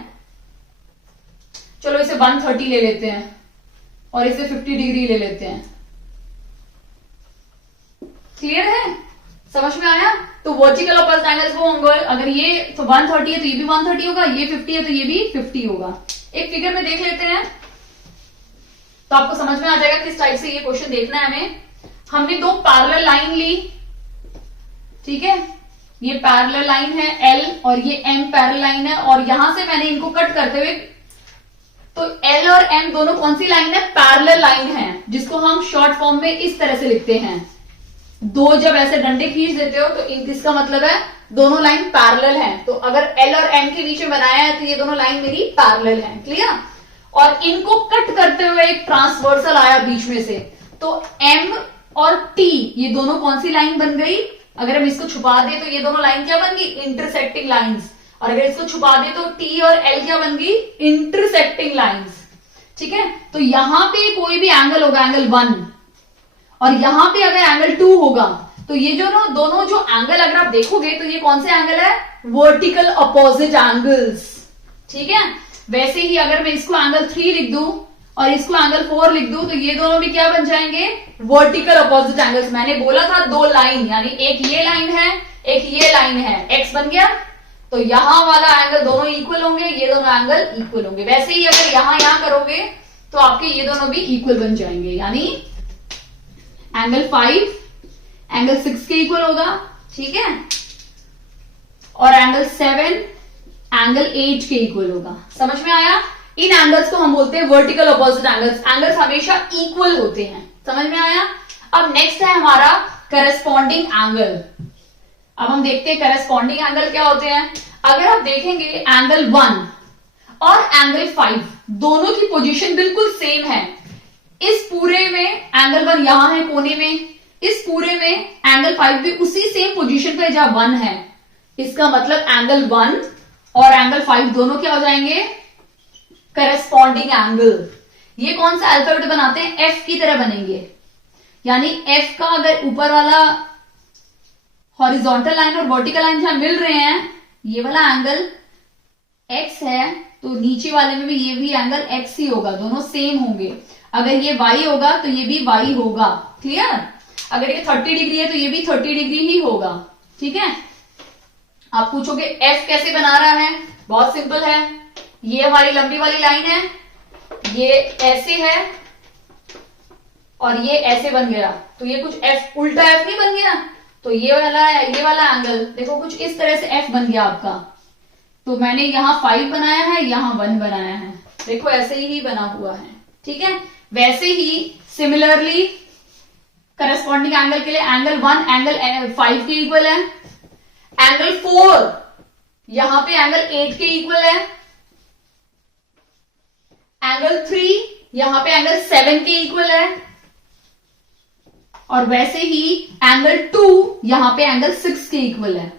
चलो इसे 130 ले लेते हैं और इसे 50 डिग्री ले लेते हैं। क्लियर है? समझ में आया? तो वर्टिकल ऑपोजिट एंगल्स वो होंगे, अगर ये तो 130 है तो ये भी 130 होगा, ये 50 है तो ये भी 50 होगा। एक फिगर में देख लेते हैं तो आपको समझ में आ जाएगा किस टाइप से ये क्वेश्चन देखना है हमें। हमने दो पैरेलल लाइन ली, ठीक है, ये पैरेलल लाइन है L और ये M पैरेलल लाइन है, और यहां से मैंने इनको कट करते हुए, तो L और M दोनों कौन सी लाइन है? पैरेलल लाइन है, जिसको हम शॉर्ट फॉर्म में इस तरह से लिखते हैं। दो जब ऐसे डंडे खींच देते हो तो इसका मतलब है दोनों लाइन पैरेलल हैं। तो अगर L और M के बीच में बनाया है तो ये दोनों लाइन मेरी पैरेलल हैं। क्लियर? और इनको कट करते हुए एक ट्रांसवर्सल आया बीच में से, तो M और T ये दोनों कौन सी लाइन बन गई? अगर हम इसको छुपा दें तो ये दोनों लाइन क्या बन गई? Intersecting lines. और अगर इसको छुपा दें तो T और L क्या बन गई? Intersecting lines. ठीक है, तो यहां पे कोई भी एंगल होगा, एंगल 1, और यहां पे अगर एंगल 2 होगा, तो ये जो ना दोनों जो एंगल अगर आप देखोगे तो ये कौन से एंगल है? Vertical opposite angles. ठीक है, वैसे ही अगर मैं इसको एंगल 3 लिख दूं और इसको एंगल 4 लिख दूं तो ये दोनों भी क्या बन जाएंगे? Vertical opposite angles. मैंने बोला था दो लाइन, यानी एक ये लाइन है, एक ये लाइन है, एक्स बन गया, तो यहां वाला एंगल दोनों इक्वल होंगे, ये दोनों एंगल इक्वल होंगे। वैसे ही अगर यहां करोगे तो आपके ये दोनों भी इक्वल बन जाएंगे, यानी एंगल 5 एंगल 6 के इक्वल होगा। ठीक है, और एंगल 7 एंगल 8 के इक्वल होगा। समझ में आया? इन एंगल्स को हम बोलते हैं वर्टिकल ऑपोजिट एंगल्स। एंगल्स हमेशा इक्वल होते हैं। समझ में आया? अब नेक्स्ट है हमारा करस्पॉन्डिंग एंगल। अब हम देखते हैं करस्पॉन्डिंग एंगल क्या होते हैं। अगर आप देखेंगे एंगल 1 और एंगल 5 दोनों की पोजीशन बिल्कुल सेम है। इस पूरे में एंगल 1 यहां है कोने में, इस पूरे में एंगल 5 भी उसी सेम पोजीशन पे जहां 1 है। इसका मतलब एंगल 1 और एंगल 5 दोनों क्या हो जाएंगे? Corresponding angle. ये कौन सा अल्फाबेट बनाते हैं? एफ की तरह बनेंगे। यानी एफ का अगर ऊपर वाला हॉरिजॉन्टल लाइन और वर्टिकल लाइन जहां मिल रहे हैं, ये वाला एंगल एक्स है, तो नीचे वाले में भी ये भी एंगल एक्स ही होगा, दोनों सेम होंगे। अगर ये वाई होगा तो ये भी वाई होगा। क्लियर? अगर ये 30 डिग्री है तो ये भी 30 डिग्री ही होगा। ठीक है, आप पूछोगे एफ कैसे बना रहा है? बहुत सिंपल है, ये हमारी लंबी वाली लाइन है, ये ऐसे है और ये ऐसे बन गया, तो ये कुछ एफ, उल्टा एफ नहीं बन गया? तो ये वाला है, ये वाला एंगल देखो कुछ इस तरह से एफ बन गया आपका। तो मैंने यहां 5 बनाया है, यहां 1 बनाया है, देखो ऐसे ही बना हुआ है। ठीक है, वैसे ही सिमिलरली करस्पॉन्डिंग एंगल के लिए एंगल 1 एंगल 5 के इक्वल है, एंगल 4 यहां पे एंगल 8 के इक्वल है, एंगल 3 यहां पे एंगल 7 के इक्वल है, और वैसे ही एंगल 2 यहां पे एंगल 6 के इक्वल है।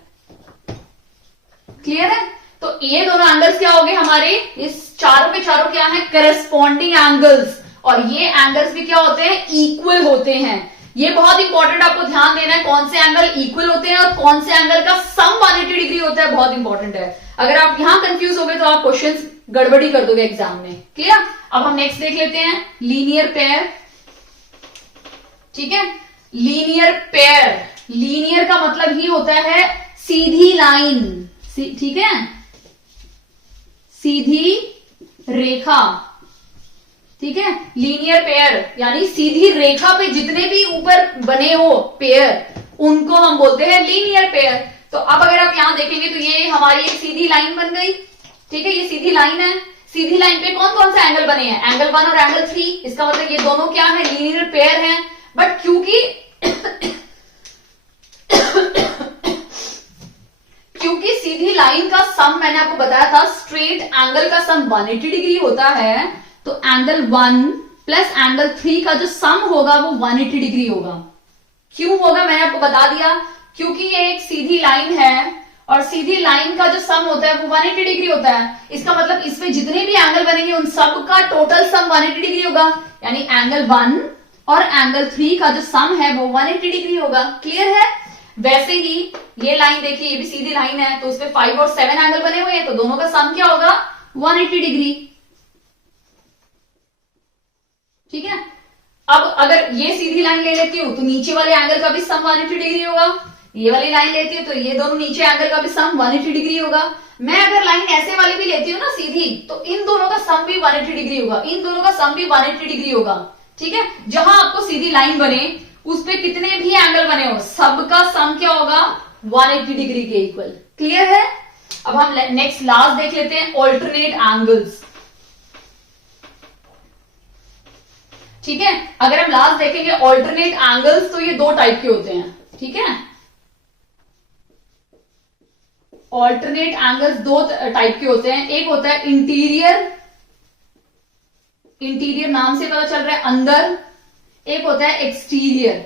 क्लियर है? तो ये दोनों एंगल्स क्या हो गए हमारे? इस चारों पे चारों क्या है? Corresponding angles. और ये एंगल्स भी क्या होते हैं? इक्वल होते हैं। ये बहुत इंपॉर्टेंट, आपको ध्यान देना है कौन से एंगल इक्वल होते हैं और कौन से एंगल का सम 180 डिग्री होता है, बहुत इंपॉर्टेंट है। अगर आप यहां कंफ्यूज हो गए तो आप क्वेश्चंस गड़बड़ी कर दोगे एग्जाम में। क्लियर? अब हम नेक्स्ट देख लेते हैं लीनियर पेयर। ठीक है, लीनियर पेयर, लीनियर का मतलब ही होता है सीधी लाइन। ठीक है, सीधी रेखा। ठीक है, लीनियर पेयर यानी सीधी रेखा पे जितने भी ऊपर बने हो पेयर, उनको हम बोलते हैं लीनियर पेयर। तो अब अगर आप यहां देखेंगे तो ये हमारी एक सीधी लाइन बन गई। ठीक है, ये सीधी लाइन है, सीधी लाइन पे कौन कौन से एंगल बने हैं, एंगल 1 और एंगल 3, इसका मतलब ये दोनों क्या है, लीनियर पेयर हैं। बट क्योंकि सीधी लाइन का सम मैंने आपको बताया था स्ट्रेट एंगल का सम 180 डिग्री होता है, तो एंगल 1 प्लस एंगल 3 का जो सम होगा वो 180 डिग्री होगा। क्यों होगा मैंने आपको बता दिया, क्योंकि ये एक सीधी लाइन है और सीधी लाइन का जो सम होता है वो 180 डिग्री होता है। इसका मतलब इसमें जितने भी एंगल बनेंगे उन सब का टोटल सम 180 डिग्री होगा, यानी एंगल 1 और एंगल 3 का जो सम है वो 180 डिग्री होगा। क्लियर है। वैसे ही ये लाइन देखिए, ये भी सीधी लाइन है, तो उसपे 5 और 7 एंगल बने हुए हैं, तो दोनों का सम क्या होगा, 180 डिग्री। ठीक है। अब अगर ये सीधी लाइन ले लेती हूं तो नीचे वाले एंगल का भी सम 180 डिग्री होगा, ये वाली लाइन लेती हूं तो ये दोनों नीचे एंगल का भी सम 180 डिग्री होगा। मैं अगर लाइन ऐसे वाली भी लेती हूँ ना सीधी, तो इन दोनों का सम भी 180 डिग्री होगा, इन दोनों का सम भी 180 डिग्री होगा। ठीक है। जहां आपको सीधी लाइन बने उस पे कितने भी एंगल बने हो सबका सम क्या होगा, 180 डिग्री के इक्वल। क्लियर है। अब हम नेक्स्ट लास्ट देख लेते हैं, ऑल्टरनेट एंगल्स। ठीक है। अगर हम लास्ट देखेंगे ऑल्टरनेट एंगल्स, तो ये दो टाइप के होते हैं। ठीक है। ऑल्टरनेट एंगल्स दो टाइप के होते हैं, एक होता है इंटीरियर, इंटीरियर नाम से पता चल रहा है अंदर, एक होता है एक्सटीरियर।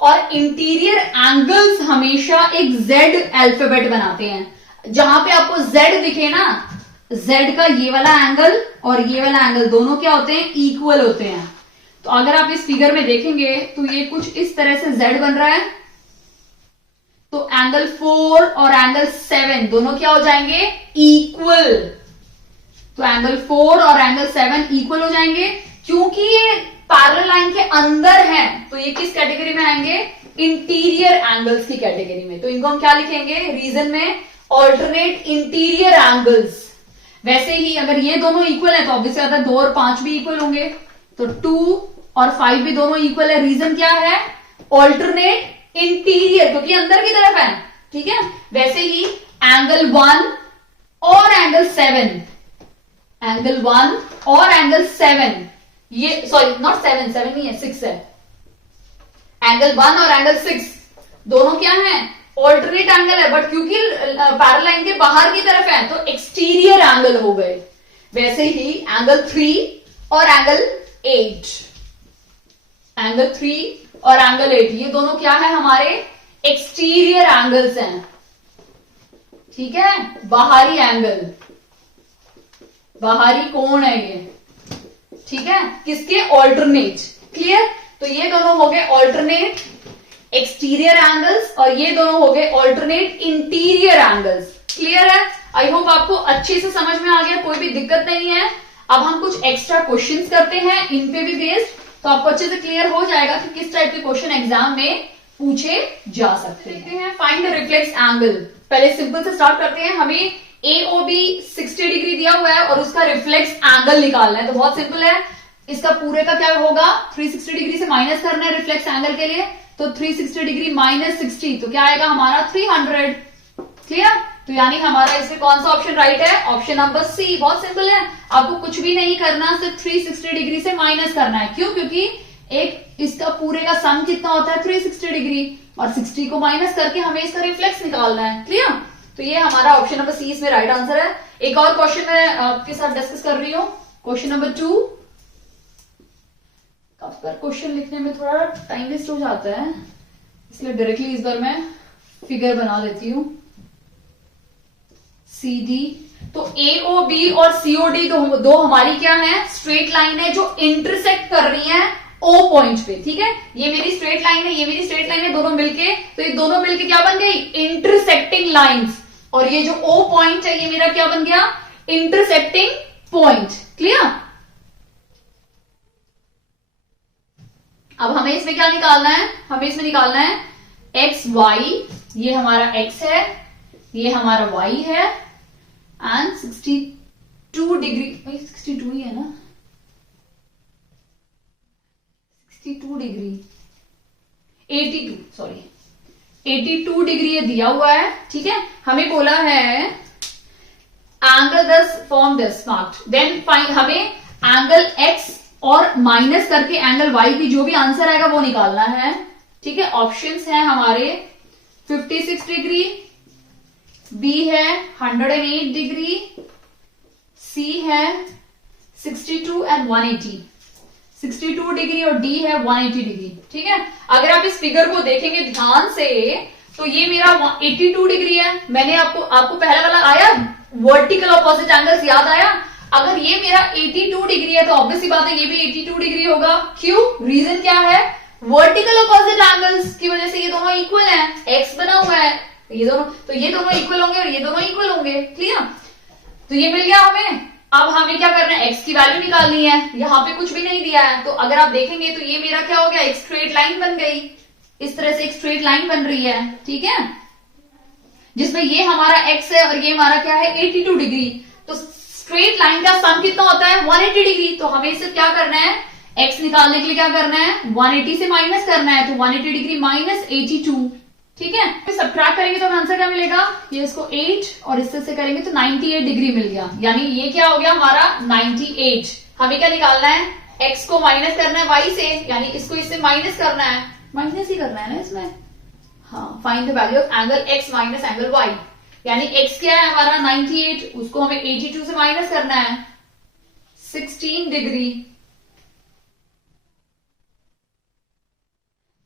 और इंटीरियर एंगल्स हमेशा एक जेड अल्फाबेट बनाते हैं। जहां पे आपको जेड दिखे ना, जेड का ये वाला एंगल और ये वाला एंगल दोनों क्या होते हैं, इक्वल होते हैं। तो अगर आप इस फिगर में देखेंगे तो ये कुछ इस तरह से जेड बन रहा है, तो एंगल 4 और एंगल 7 दोनों क्या हो जाएंगे, इक्वल। तो एंगल 4 और एंगल 7 इक्वल हो जाएंगे। क्योंकि ये पैरेलल लाइन के अंदर है तो ये किस कैटेगरी में आएंगे, इंटीरियर एंगल्स की कैटेगरी में। तो इनको हम क्या लिखेंगे रीजन में, ऑल्टरनेट इंटीरियर एंगल्स। वैसे ही अगर ये दोनों इक्वल है तो ऑब्वियसली आता है 2 और 5 भी इक्वल होंगे, तो 2 और 5 भी दोनों इक्वल है। रीजन क्या है, ऑल्टरनेट इंटीरियर, क्योंकि अंदर की तरफ है। ठीक है। वैसे ही एंगल 1 और एंगल 7, एंगल 1 और एंगल 7, ये सॉरी नॉट 7 नहीं है, 6 है। एंगल 1 और एंगल 6 दोनों क्या है, ऑल्टरनेट एंगल है, बट क्योंकि पैरेलल लाइन के बाहर की तरफ है तो एक्सटीरियर एंगल हो गए। वैसे ही एंगल 3 और एंगल 8, एंगल 3 और एंगल 8 ये दोनों क्या है, हमारे एक्सटीरियर एंगल्स हैं। ठीक है। बाहरी एंगल, बाहरी कोण है ये। ठीक है। किसके, ऑल्टरनेट। क्लियर। तो ये दोनों हो गए ऑल्टरनेट एक्सटीरियर एंगल्स और ये दोनों हो गए ऑल्टरनेट इंटीरियर एंगल्स। क्लियर है। आई होप आपको अच्छे से समझ में आ गया, कोई भी दिक्कत नहीं है। अब हम कुछ एक्स्ट्रा क्वेश्चंस करते हैं इन पे भी बेस्ड, तो आपको अच्छे से क्लियर हो जाएगा कि किस टाइप के क्वेश्चन एग्जाम में पूछे जा सकते हैं। Find the reflex angle. पहले सिंपल से स्टार्ट करते हैं। हमें AOB 60 डिग्री दिया हुआ है और उसका रिफ्लेक्स एंगल निकालना है, तो बहुत सिंपल है। इसका पूरे का क्या होगा, 360 डिग्री से माइनस करना है रिफ्लेक्स एंगल के लिए, तो 360 डिग्री माइनस 60 तो क्या आएगा हमारा 300। क्लियर। तो यानी हमारा इसमें कौन सा ऑप्शन राइट है, ऑप्शन नंबर सी। बहुत सिंपल है, आपको कुछ भी नहीं करना, सिर्फ 360 डिग्री से माइनस करना है। क्यों, क्योंकि एक इसका पूरे का सम कितना होता है 360 डिग्री, और 60 को माइनस करके हमें इसका रिफ्लेक्स निकालना है। क्लियर। तो ये हमारा ऑप्शन नंबर सी इसमें राइट आंसर है। एक और क्वेश्चन मैं आपके साथ डिस्कस कर रही हूं, क्वेश्चन नंबर 2। काफी बार क्वेश्चन लिखने में थोड़ा टाइम वेस्ट हो जाता है, इसलिए डायरेक्टली इस बार मैं फिगर बना लेती हूं। CD, तो AOB और COD दो हमारी क्या है, स्ट्रेट लाइन है जो इंटरसेक्ट कर रही है O पॉइंट पे। ठीक है। ये मेरी स्ट्रेट लाइन है, ये मेरी स्ट्रेट लाइन है, दोनों मिलके, तो ये दोनों मिलके क्या बन गई, इंटरसेक्टिंग लाइंस। और ये जो O पॉइंट है ये मेरा क्या बन गया, इंटरसेक्टिंग पॉइंट। क्लियर। अब हमें इसमें क्या निकालना है, हमें इसमें निकालना है XY, ये हमारा X है, ये हमारा Y है, एंड 62 डिग्री, 62 ही है ना, 62 डिग्री, 82 डिग्री ये दिया हुआ है। ठीक है। हमें बोला है एंगल दस form this marked, then find हमें एंगल एक्स और माइनस करके एंगल वाई की जो भी आंसर आएगा वो निकालना है। ठीक है, ऑप्शंस हैं हमारे 56 डिग्री, बी है 108 डिग्री, सी है 62 एंड 180, 62 डिग्री और डी है 180 डिग्री। ठीक है, अगर आप इस फिगर को देखेंगे ध्यान से तो ये मेरा 82 डिग्री है। मैंने आपको पहला वाला आया वर्टिकल ऑपोजिट एंगल्स याद आया। अगर ये मेरा 82 डिग्री है तो ऑब्वियस सी बात है ये भी 82 डिग्री होगा। क्यों? रीजन क्या है? वर्टिकल ऑपोजिट एंगल्स की वजह से ये दोनों इक्वल हैं, एक्स बना हुआ है ये दोनों इक्वल होंगे और ये दोनों इक्वल होंगे। क्लियर? तो ये मिल गया हमें। अब हमें क्या करना है? एक्स की वैल्यू निकालनी है। यहाँ पे कुछ भी नहीं दिया है, तो अगर आप देखेंगे तो ये मेरा क्या हो गया? एक स्ट्रेट लाइन बन गई। इस तरह से एक स्ट्रेट लाइन बन रही है। ठीक है, जिसमें ये हमारा एक्स है और ये हमारा क्या है? 82 डिग्री। तो स्ट्रेट लाइन का सम कितना होता है? 180 डिग्री। तो हमें सिर्फ क्या करना है? एक्स निकालने के लिए क्या करना है? 180 से माइनस करना है। तो 180 डिग्री माइनस 82। ठीक है, फिर सब्ट्रैक्ट करेंगे तो हमें आंसर क्या मिलेगा? ये इसको 8 और इससे से करेंगे तो 98 डिग्री मिल गया। यानी ये क्या हो गया हमारा? 98। हमें क्या निकालना है? एक्स को माइनस करना है वाई से, यानी इसको इससे माइनस करना है, माइनस ही करना है ना इसमें। हाँ, find the value of angle x minus angle y. यानी एक्स क्या है हमारा? 98, उसको हमें 82 से माइनस करना है 16 degree.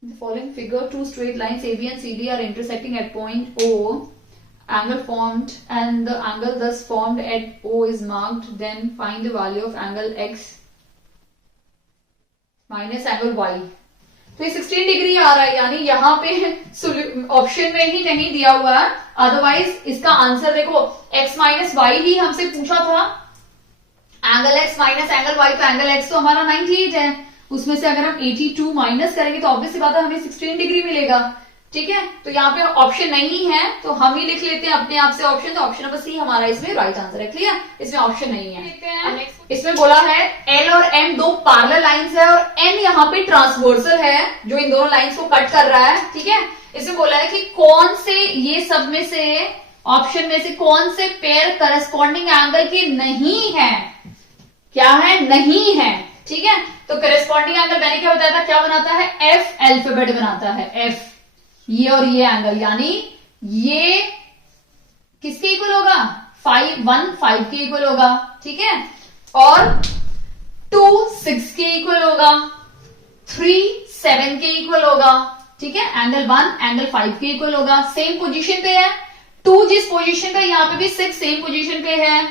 In the following figure, two straight lines AB and CD are intersecting at point O. Angle formed and the angle thus formed at O is marked. Then find the value of angle X minus angle Y. तो ये 16 डिग्री आ रहा है, यानी यहाँ पे ऑप्शन में ही नहीं दिया हुआ है। अदरवाइज इसका आंसर देखो, x माइनस वाई ही हमसे पूछा था। Angle x minus angle y, तो एंगल x तो हमारा 98 है, उसमें से अगर हम 82 माइनस करेंगे तो ऑब्वियस सी बात है हमें 16 डिग्री मिलेगा। ठीक है, तो यहाँ पे ऑप्शन नहीं है तो हम ही लिख लेते हैं अपने आप से ऑप्शन। तो ऑप्शन नंबर सी हमारा इसमें राइट आंसर है। क्लियर? इसमें ऑप्शन नहीं है। इसमें बोला है एल और एम दो पैरेलल लाइंस है और एन यहाँ पे ट्रांसवर्सल है जो इन दोनों लाइंस को कट कर रहा है। ठीक है, इसमें बोला है कि कौन से ये सब में से ऑप्शन में से कौन से पेयर करस्पॉन्डिंग एंगल के नहीं है। क्या है? नहीं है। ठीक है, तो करस्पॉन्डिंग एंगल मैंने क्या बताया था? क्या बनाता है? एफ अल्फाबेट बनाता है, एफ। ये और ये एंगल, यानी ये किसके इक्वल होगा? 1 5 के इक्वल होगा। ठीक है, और 2 6 के इक्वल होगा, 3 7 के इक्वल होगा। ठीक है, एंगल 1 एंगल 5 के इक्वल होगा। सेम पोजीशन पे है, 2 जिस पोजीशन पे, यहाँ पे भी 6 सेम पोजीशन पे है,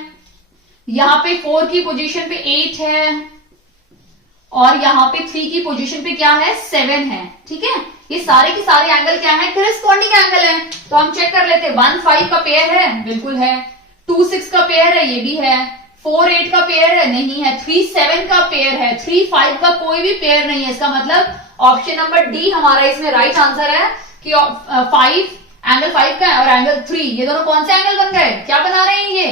यहाँ पे 4 की पोजीशन पे 8 है और यहाँ पे 3 की पोजीशन पे क्या है? 7 है। ठीक है, ये सारे के सारे एंगल क्या है? करस्पॉन्डिंग एंगल है। तो हम चेक कर लेते हैं। 1 5 का पेयर है, बिल्कुल है। 2 6 का पेयर है, ये भी है। 4 8 का पेयर है, नहीं है। 3 7 का पेयर है, 3 5 का कोई भी पेयर नहीं है। इसका मतलब ऑप्शन नंबर डी हमारा इसमें राइट आंसर है कि 5 एंगल 5 का है और एंगल 3, ये दोनों कौन से एंगल बन गए? क्या बना रहे हैं? ये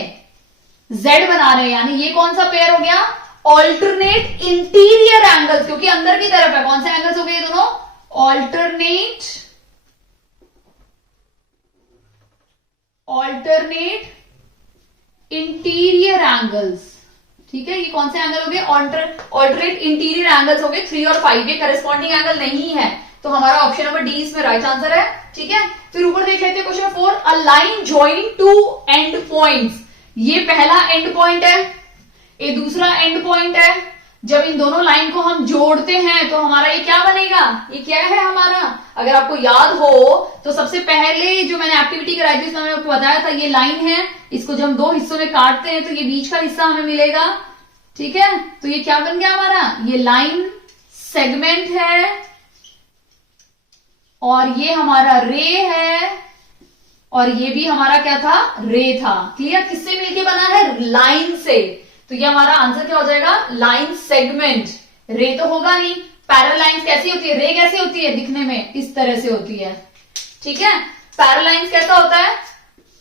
Z बना रहे हैं। यानी ये कौन सा पेयर हो गया? ऑल्टरनेट इंटीरियर एंगल्स, क्योंकि अंदर की तरफ है। कौन से एंगल्स हो गए ये दोनों? Alternate interior angles. ठीक है, ये कौन से एंगल हो गए? ऑल्टरनेट इंटीरियर एंगल्स हो गए 3 और 5। ये करस्पॉन्डिंग एंगल नहीं है, तो हमारा ऑप्शन नंबर डी इसमें राइट आंसर है। ठीक है, फिर ऊपर देख लेते हैं question 4। A line joining two and points. ये पहला एंड पॉइंट है, ये दूसरा एंड पॉइंट है। जब इन दोनों लाइन को हम जोड़ते हैं तो हमारा ये क्या बनेगा? ये क्या है हमारा? अगर आपको याद हो तो सबसे पहले जो मैंने एक्टिविटी कराई थी उसमें मैंने आपको बताया था ये लाइन है, इसको जब हम 2 हिस्सों में काटते हैं तो ये बीच का हिस्सा हमें मिलेगा। ठीक है, तो ये क्या बन गया हमारा? ये लाइन सेगमेंट है और ये हमारा रे है और ये भी हमारा क्या था? रे था। क्लियर? किससे मिलके बना है? लाइन से। तो ये हमारा आंसर क्या हो जाएगा? Line segment. रे तो होगा नहीं। पैरेलल लाइंस कैसी होती है? रे कैसी होती है दिखने में? इस तरह से होती है। ठीक है, पैरेलल लाइंस कैसा होता है?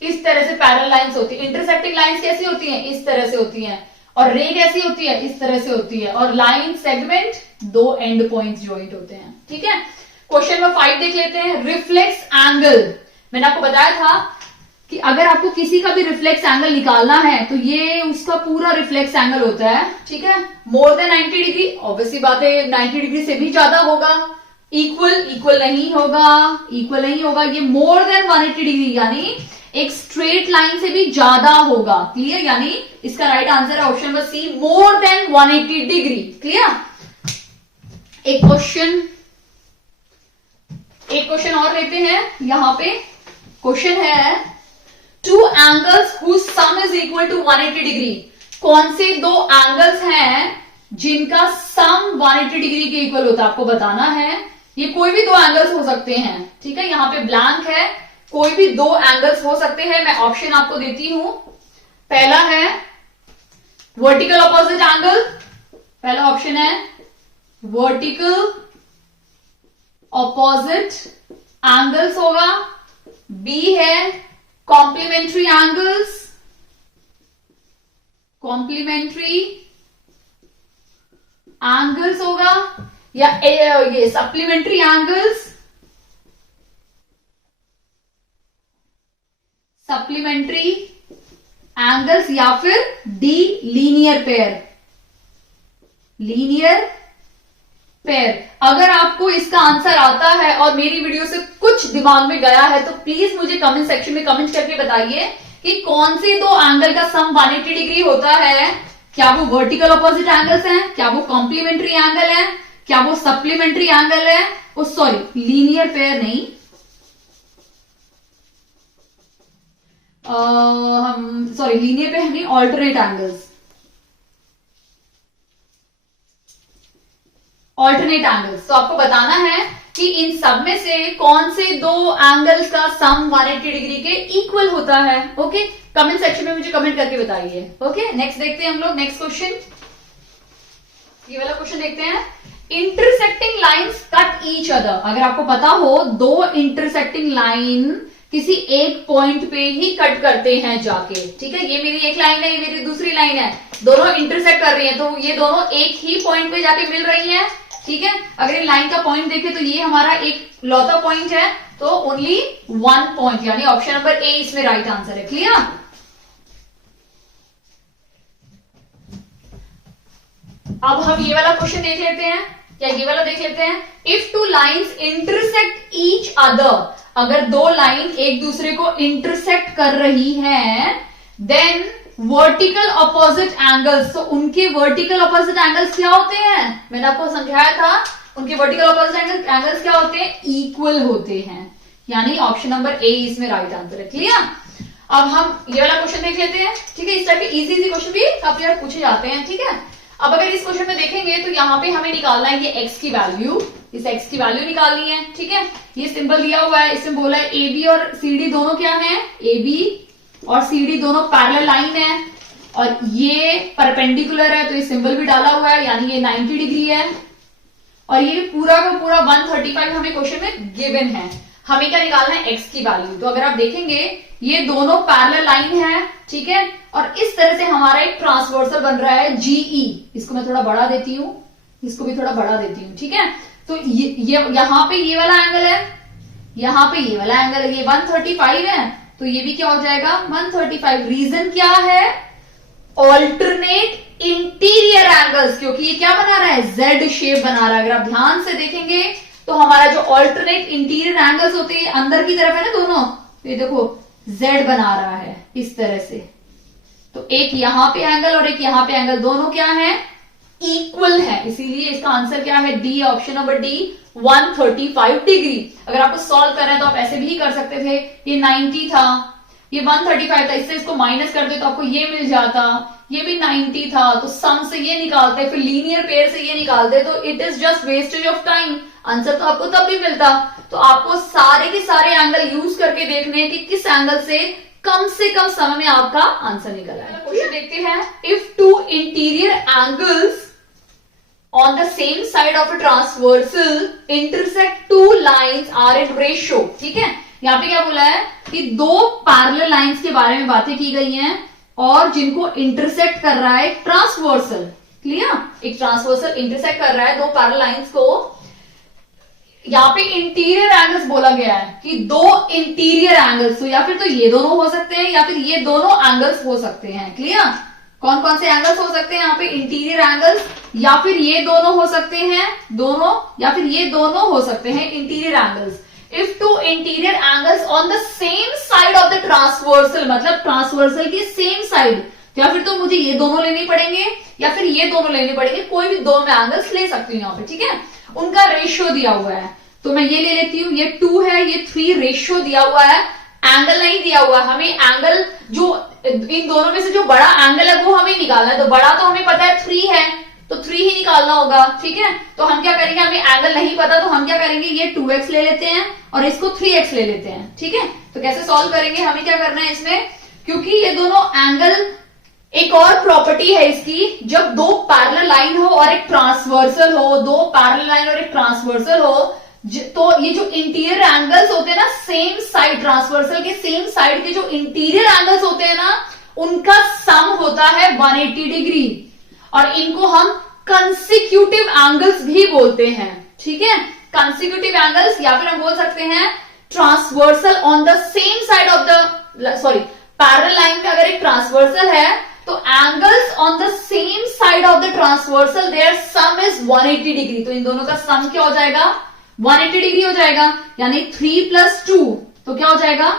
इस तरह से पैरेलल लाइंस होती है। इंटरसेक्टिंग लाइंस कैसी होती हैं? इस तरह से होती हैं। और रे कैसी होती है? इस तरह से होती है। और line segment 2 and points joint होते हैं। ठीक है, क्वेश्चन नंबर 5 देख लेते हैं। Reflex angle. मैंने आपको बताया था कि अगर आपको किसी का भी रिफ्लेक्स एंगल निकालना है तो ये उसका पूरा रिफ्लेक्स एंगल होता है, ठीक है। मोर देन 90 डिग्री, ऑब्वियसली बात है 90 डिग्री से भी ज्यादा होगा। इक्वल नहीं होगा, ये मोर देन 180 डिग्री यानी एक स्ट्रेट लाइन से भी ज्यादा होगा। क्लियर, यानी इसका राइट आंसर है option number C, more than 180 degree. Clear. एक क्वेश्चन और लेते हैं। यहां पे क्वेश्चन है, two angles whose sum is equal to 180 degree. कौन से दो एंगल्स हैं जिनका सम 180 डिग्री के इक्वल होता है, आपको बताना है। ये कोई भी दो एंगल्स हो सकते हैं, ठीक है। यहां पे ब्लैंक है, कोई भी दो एंगल्स हो सकते हैं। मैं ऑप्शन आपको देती हूं। पहला है वर्टिकल ऑपोजिट एंगल, पहला ऑप्शन है वर्टिकल ऑपोजिट एंगल्स होगा। बी है कॉम्प्लीमेंट्री एंगल्स होगा, या ये सप्लीमेंट्री एंगल्स, या फिर डी लीनियर पेयर। अगर आपको इसका आंसर आता है और मेरी वीडियो से कुछ दिमाग में गया है तो प्लीज मुझे कमेंट सेक्शन में कमेंट करके बताइए कि कौन से दो एंगल का सम 180 डिग्री होता है। क्या वो वर्टिकल ऑपोजिट एंगल्स हैं, क्या वो कॉम्प्लीमेंट्री एंगल है, क्या वो सप्लीमेंट्री एंगल है, ओ सॉरी लीनियर पेयर नहीं, लीनियर पेयर नहीं, ऑल्टरनेट एंगल्स। तो आपको बताना है कि इन सब में से कौन से दो एंगल्स का सम 180 डिग्री के इक्वल होता है। ओके, कमेंट सेक्शन में मुझे कमेंट करके बताइए। ओके, नेक्स्ट देखते हैं हम लोग नेक्स्ट क्वेश्चन। ये वाला क्वेश्चन देखते हैं। Intersecting lines cut each other. अगर आपको पता हो दो इंटरसेक्टिंग लाइन किसी एक पॉइंट पे ही कट करते हैं जाके, ठीक है। ये मेरी एक लाइन है, ये मेरी दूसरी लाइन है, दोनों इंटरसेक्ट कर रही है, तो ये दोनों एक ही पॉइंट पे जाके मिल रही है, ठीक है। अगर इन लाइन का पॉइंट देखें तो ये हमारा एक लौता पॉइंट है, तो ओनली वन पॉइंट, यानी ऑप्शन नंबर ए इसमें राइट आंसर है। क्लियर। अब हम ये वाला क्वेश्चन देख लेते हैं, या ये वाला देख लेते हैं। If two lines intersect each other, अगर दो लाइन एक दूसरे को इंटरसेक्ट कर रही है, देन वर्टिकल ऑपोजिट एंगल्स, तो उनके वर्टिकल ऑपोजिट एंगल्स क्या होते हैं, मैंने आपको समझाया था। उनके वर्टिकल ऑपोजिट एंगल्स क्या होते हैं, इक्वल होते हैं, यानी ऑप्शन नंबर ए इसमें राइट आंसर है। क्लियर। अब हम ये वाला क्वेश्चन देख लेते हैं, ठीक है। इस टाइप के इजी क्वेश्चन भी काफी बार पूछे जाते हैं, ठीक है। अब अगर इस क्वेश्चन में देखेंगे तो यहाँ पे हमें निकालना है ये x की वैल्यू, इस x की वैल्यू निकालनी है, ठीक है। ये सिंबल दिया हुआ है, इसमें बोला है AB और CD दोनों क्या हैं, AB और CD दोनों पैरेलल लाइन है, और ये परपेंडिकुलर है, तो ये सिंबल भी डाला हुआ है, यानी ये 90 डिग्री है, और ये पूरा का पूरा 135 हमें क्वेश्चन में गिवन है। हमें क्या निकालना है, x की वैल्यू। तो अगर आप देखेंगे ये दोनों पैरेलल लाइन है, ठीक है, और इस तरह से हमारा एक ट्रांसवर्सल बन रहा है GE। इसको मैं थोड़ा बढ़ा देती हूँ, इसको भी थोड़ा बढ़ा देती हूँ, ठीक है। तो ये यहाँ पे ये वाला एंगल है, यहाँ पे ये वाला एंगल है, ये 135 है, तो ये भी क्या हो जाएगा 135। रीजन क्या है, ऑल्टरनेट इंटीरियर एंगल्स, क्योंकि ये क्या बना रहा है, Z शेप बना रहा है। अगर आप ध्यान से देखेंगे तो हमारा जो ऑल्टरनेट इंटीरियर एंगल्स होते हैं अंदर की तरफ है ना दोनों, ये देखो Z बना रहा है इस तरह से। तो एक यहां पे एंगल और एक यहां पे एंगल, दोनों क्या है, इक्वल है, इसीलिए इसका आंसर क्या है, D, option number D 135 degree. अगर आपको सॉल्व करना है तो आप ऐसे भी कर सकते थे, ये 90 था, ये 135 था, इससे इसको माइनस कर दे तो आपको ये मिल जाता, ये भी 90 था, तो सम से ये निकालते, फिर लीनियर पेयर से ये निकालते, तो it is just wastage of time. Answer तो आपको तब भी मिलता। तो आपको सारे के सारे एंगल यूज करके देखने कि किस एंगल से कम समय में आपका आंसर निकल आए। क्वेश्चन देखते हैं। If two interior angles on the same side of a transversal intersect two lines are in ratio, ठीक है। यहाँ पे क्या बोला है कि दो पैरेलल लाइंस के बारे में बातें की गई हैं और जिनको इंटरसेक्ट कर रहा है ट्रांसवर्सल। क्लियर, एक ट्रांसवर्सल इंटरसेक्ट कर रहा है दो पैरेलल लाइंस को, यहाँ पे इंटीरियर एंगल्स बोला गया है कि दो इंटीरियर एंगल्स, तो या फिर तो ये दोनों हो सकते हैं या फिर ये दोनों एंगल्स हो सकते हैं। क्लियर? कौन कौन से एंगल्स हो सकते हैं यहाँ पे? इंटीरियर एंगल्स, या फिर ये दोनों हो सकते हैं दोनों, या फिर ये दोनों हो सकते हैं interior angles. If two interior angles on the same side of the transversal, मतलब ट्रांसवर्सल की सेम साइड, या फिर तो मुझे ये दोनों लेने पड़ेंगे या फिर ये दोनों लेने पड़ेंगे, कोई भी दो मैं एंगल्स ले सकती हूँ यहाँ पे। ठीक है, उनका रेशियो दिया हुआ है, तो मैं ये ले लेती हूँ, ये 2 है, ये 3, रेशियो दिया हुआ है, एंगल नहीं दिया हुआ। हमें एंगल जो इन दोनों में से जो बड़ा एंगल है वो हमें निकालना है, तो बड़ा तो हमें पता है 3 है, तो 3 ही निकालना होगा। ठीक है, तो हम क्या करेंगे, हमें एंगल नहीं पता तो हम क्या करेंगे, ये 2x ले लेते हैं और इसको 3x ले लेते हैं। ठीक है, तो कैसे सॉल्व करेंगे, हमें क्या करना है इसमें, क्योंकि ये दोनों एंगल, एक और प्रॉपर्टी है इसकी, जब दो पैरेलल लाइन हो और एक ट्रांसवर्सल हो, दो पैरेलल लाइन और एक ट्रांसवर्सल हो, तो ये जो इंटीरियर एंगल्स होते हैं ना, सेम साइड, ट्रांसवर्सल के सेम साइड के जो इंटीरियर एंगल्स होते हैं ना, उनका सम होता है 180 डिग्री, और इनको हम कंसेक्यूटिव एंगल्स भी बोलते हैं। ठीक है, कंसेक्यूटिव एंगल्स, या फिर हम बोल सकते हैं transversal on the same side of the, sorry, parallel line में अगर एक ट्रांसवर्सल है तो angles on the same side of the transversal, their sum is 180 degree, तो इन दोनों का सम क्या हो जाएगा, 180 डिग्री हो जाएगा, यानी 3 + 2, तो क्या हो जाएगा,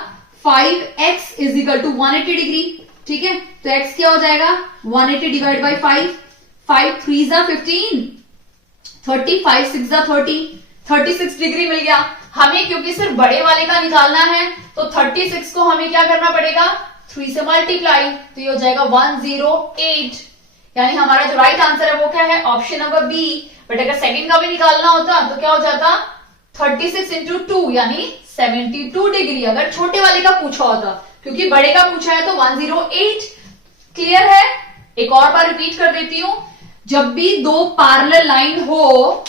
5x is equal to 180 degree. ठीक है, तो x क्या हो जाएगा, 180 डिवाइड बाई 5, 5 3 = 15, 30, 5 6 = 30, 36 डिग्री मिल गया हमें। क्योंकि सिर्फ बड़े वाले का निकालना है तो 36 को हमें क्या करना पड़ेगा, 3 से मल्टीप्लाई, तो ये हो जाएगा 108, यानी हमारा जो राइट आंसर है वो क्या है, ऑप्शन नंबर बी। बट अगर सेकंड का भी निकालना होता तो क्या हो जाता, 36 × 2 यानी 72 डिग्री, अगर छोटे वाले का पूछा होता, क्योंकि बड़े का पूछा है तो 108। क्लियर है? एक और बार रिपीट कर देती हूं, जब भी दो पैरेलल लाइन हो,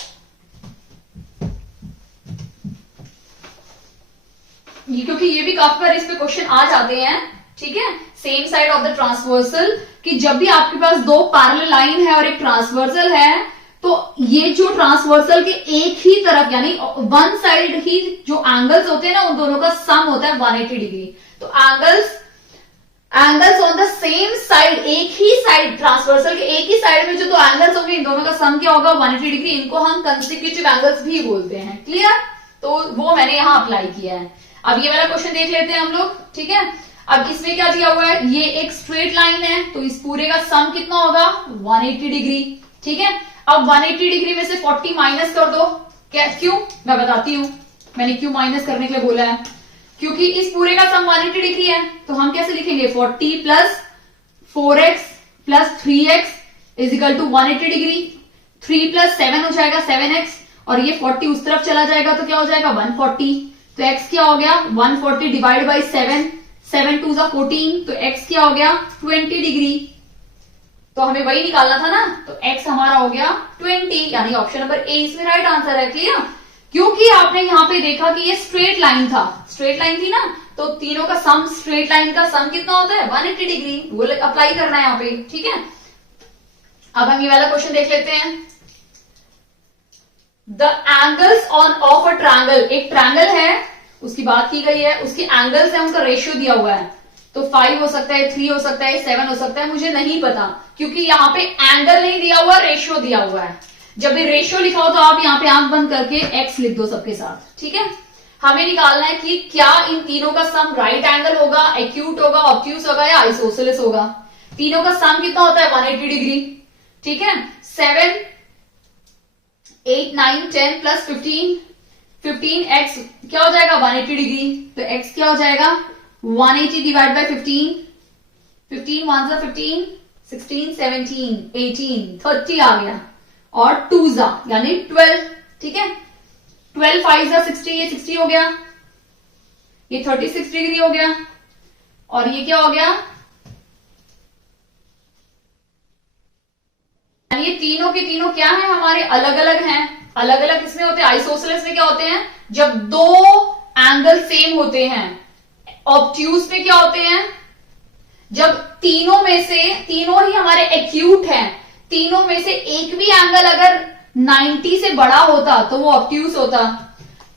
क्योंकि ये भी काफी बार इस पे क्वेश्चन आ जाते हैं, ठीक है, same side of the transversal, कि जब भी आपके पास दो पैरेलल लाइन है और एक ट्रांसवर्सल है, तो ये जो ट्रांसवर्सल के एक ही तरफ, यानी वन साइड ही जो एंगल्स होते हैं ना, उन दोनों का सम होता है 180 डिग्री। तो angles on the same side, एक ही साइड, ट्रांसवर्सल के एक ही साइड में जो दो एंगल्स होंगे, इन दोनों का सम क्या होगा, 180 डिग्री। इनको हम कंसेक्यूटिव एंगल्स भी बोलते हैं। क्लियर? तो वो मैंने यहां अप्लाई किया है। अब ये वाला क्वेश्चन देख लेते हैं हम लोग। ठीक है, अब इसमें क्या दिया हुआ है, ये एक स्ट्रेट लाइन है, तो इस पूरे का सम कितना होगा, 180 डिग्री। ठीक है, अब 180 डिग्री में से 40 माइनस कर दो। क्या, क्यों, मैं बताती हूं, मैंने क्यों माइनस करने के लिए बोला है, क्योंकि इस पूरे का सम 180 डिग्री है, तो हम कैसे लिखेंगे, 40 + 4x + 3x is equal to 180 degree. 3 + 7 हो जाएगा 7x, और ये 40 उस तरफ चला जाएगा तो क्या हो जाएगा, 140। तो x क्या हो गया, 140 डिवाइड बाई 7, 7 2 = 14, तो x क्या हो गया, 20 डिग्री। तो हमें वही निकालना था ना, तो x हमारा हो गया 20, यानी ऑप्शन नंबर ए इसमें राइट आंसर है। क्लियर? क्योंकि आपने यहां पे देखा कि ये स्ट्रेट लाइन था, स्ट्रेट लाइन थी ना, तो तीनों का सम, स्ट्रेट लाइन का सम कितना होता है, 180 डिग्री, वो अप्लाई करना है यहाँ पे। ठीक है, अब हम ये वाला क्वेश्चन देख लेते हैं। The angles of a triangle, एक ट्रायंगल है, उसकी बात की गई है, उसके एंगल्स है, उनका रेशियो दिया हुआ है, तो 5 हो सकता है, 3 हो सकता है, 7 हो सकता है, मुझे नहीं पता, क्योंकि यहाँ पे एंगल नहीं दिया हुआ, रेशियो दिया हुआ है। जब भी रेशियो लिखा हो तो आप यहाँ पे आंख बंद करके x लिख दो सबके साथ। ठीक है, हमें निकालना है कि क्या इन तीनों का सम राइट एंगल होगा, एक्यूट होगा, ऑब्ट्यूस होगा या आइसोसेलेस होगा। तीनों का सम कितना होता है, 180 डिग्री। ठीक है, 7 8 9 10 + 15, 15x क्या हो जाएगा, 180 डिग्री, तो x क्या हो जाएगा, 180 डिवाइड बाई 15, 15 1 = 15, 16 17 18 30 आ गया, और 2 यानी 12। ठीक है, 12 5 = 60, ये 60 हो गया, ये 36 डिग्री हो गया, और ये क्या हो गया, ये तीनों के तीनों क्या है, हमारे अलग अलग हैं। अलग अलग किसमें होते हैं, आइसोसेलेस में क्या होते हैं, जब दो एंगल सेम होते हैं। ऑब्ट्यूस में क्या होते हैं, जब तीनों में से, तीनों ही हमारे एक्यूट हैं, तीनों में से एक भी एंगल अगर 90 से बड़ा होता तो वो ऑब्ट्यूस होता।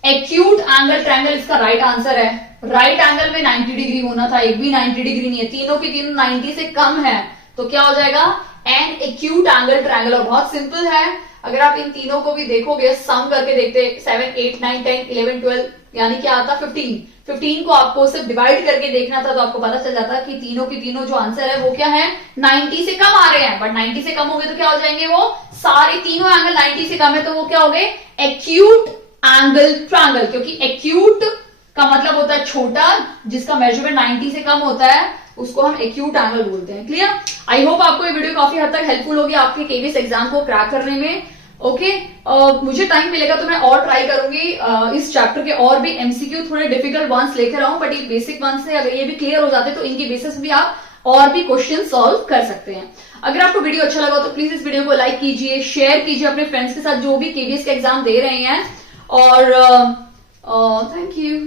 एक्यूट एंगल ट्रायंगल इसका राइट आंसर है। राइट एंगल में 90 डिग्री होना था, एक भी 90 डिग्री नहीं है, तीनों की तीनों 90 से कम है, तो क्या हो जाएगा एन एक्यूट एंगल ट्रायंगल। और बहुत सिंपल है, अगर आप इन तीनों को भी देखोगे, सम करके देखते 7, 8, 9, 10, 11, 12 यानी क्या आता 15 को आपको सिर्फ डिवाइड करके देखना था, तो आपको पता चल जाता कि तीनों की तीनों जो आंसर है वो क्या है 90 से कम आ रहे हैं। बट 90 से कम हो गए तो क्या हो जाएंगे, वो सारे तीनों एंगल 90 से कम है, तो वो क्या हो गए एक्यूट एंगल ट्रायंगल। क्योंकि एक्यूट का मतलब होता है छोटा, जिसका मेजरमेंट 90 से कम होता है उसको हम एक्यूट एंगल बोलते हैं। क्लियर? आई होप आपको ये वीडियो काफी हद तक हेल्पफुल होगी आपके केवीएस एग्जाम को क्रैक करने में। ओके, मुझे टाइम मिलेगा तो मैं और ट्राई करूंगी इस चैप्टर के और भी एमसीक्यू थोड़े डिफिकल्ट वंस लेकर आऊं, बट ये बेसिक वंस से अगर ये भी क्लियर हो जाते तो इनके बेसिस भी आप और भी क्वेश्चन सॉल्व कर सकते हैं। अगर आपको वीडियो अच्छा लगा तो प्लीज इस वीडियो को लाइक कीजिए, शेयर कीजिए अपने फ्रेंड्स के साथ जो भी केवीएस के एग्जाम दे रहे हैं, और थैंक यू।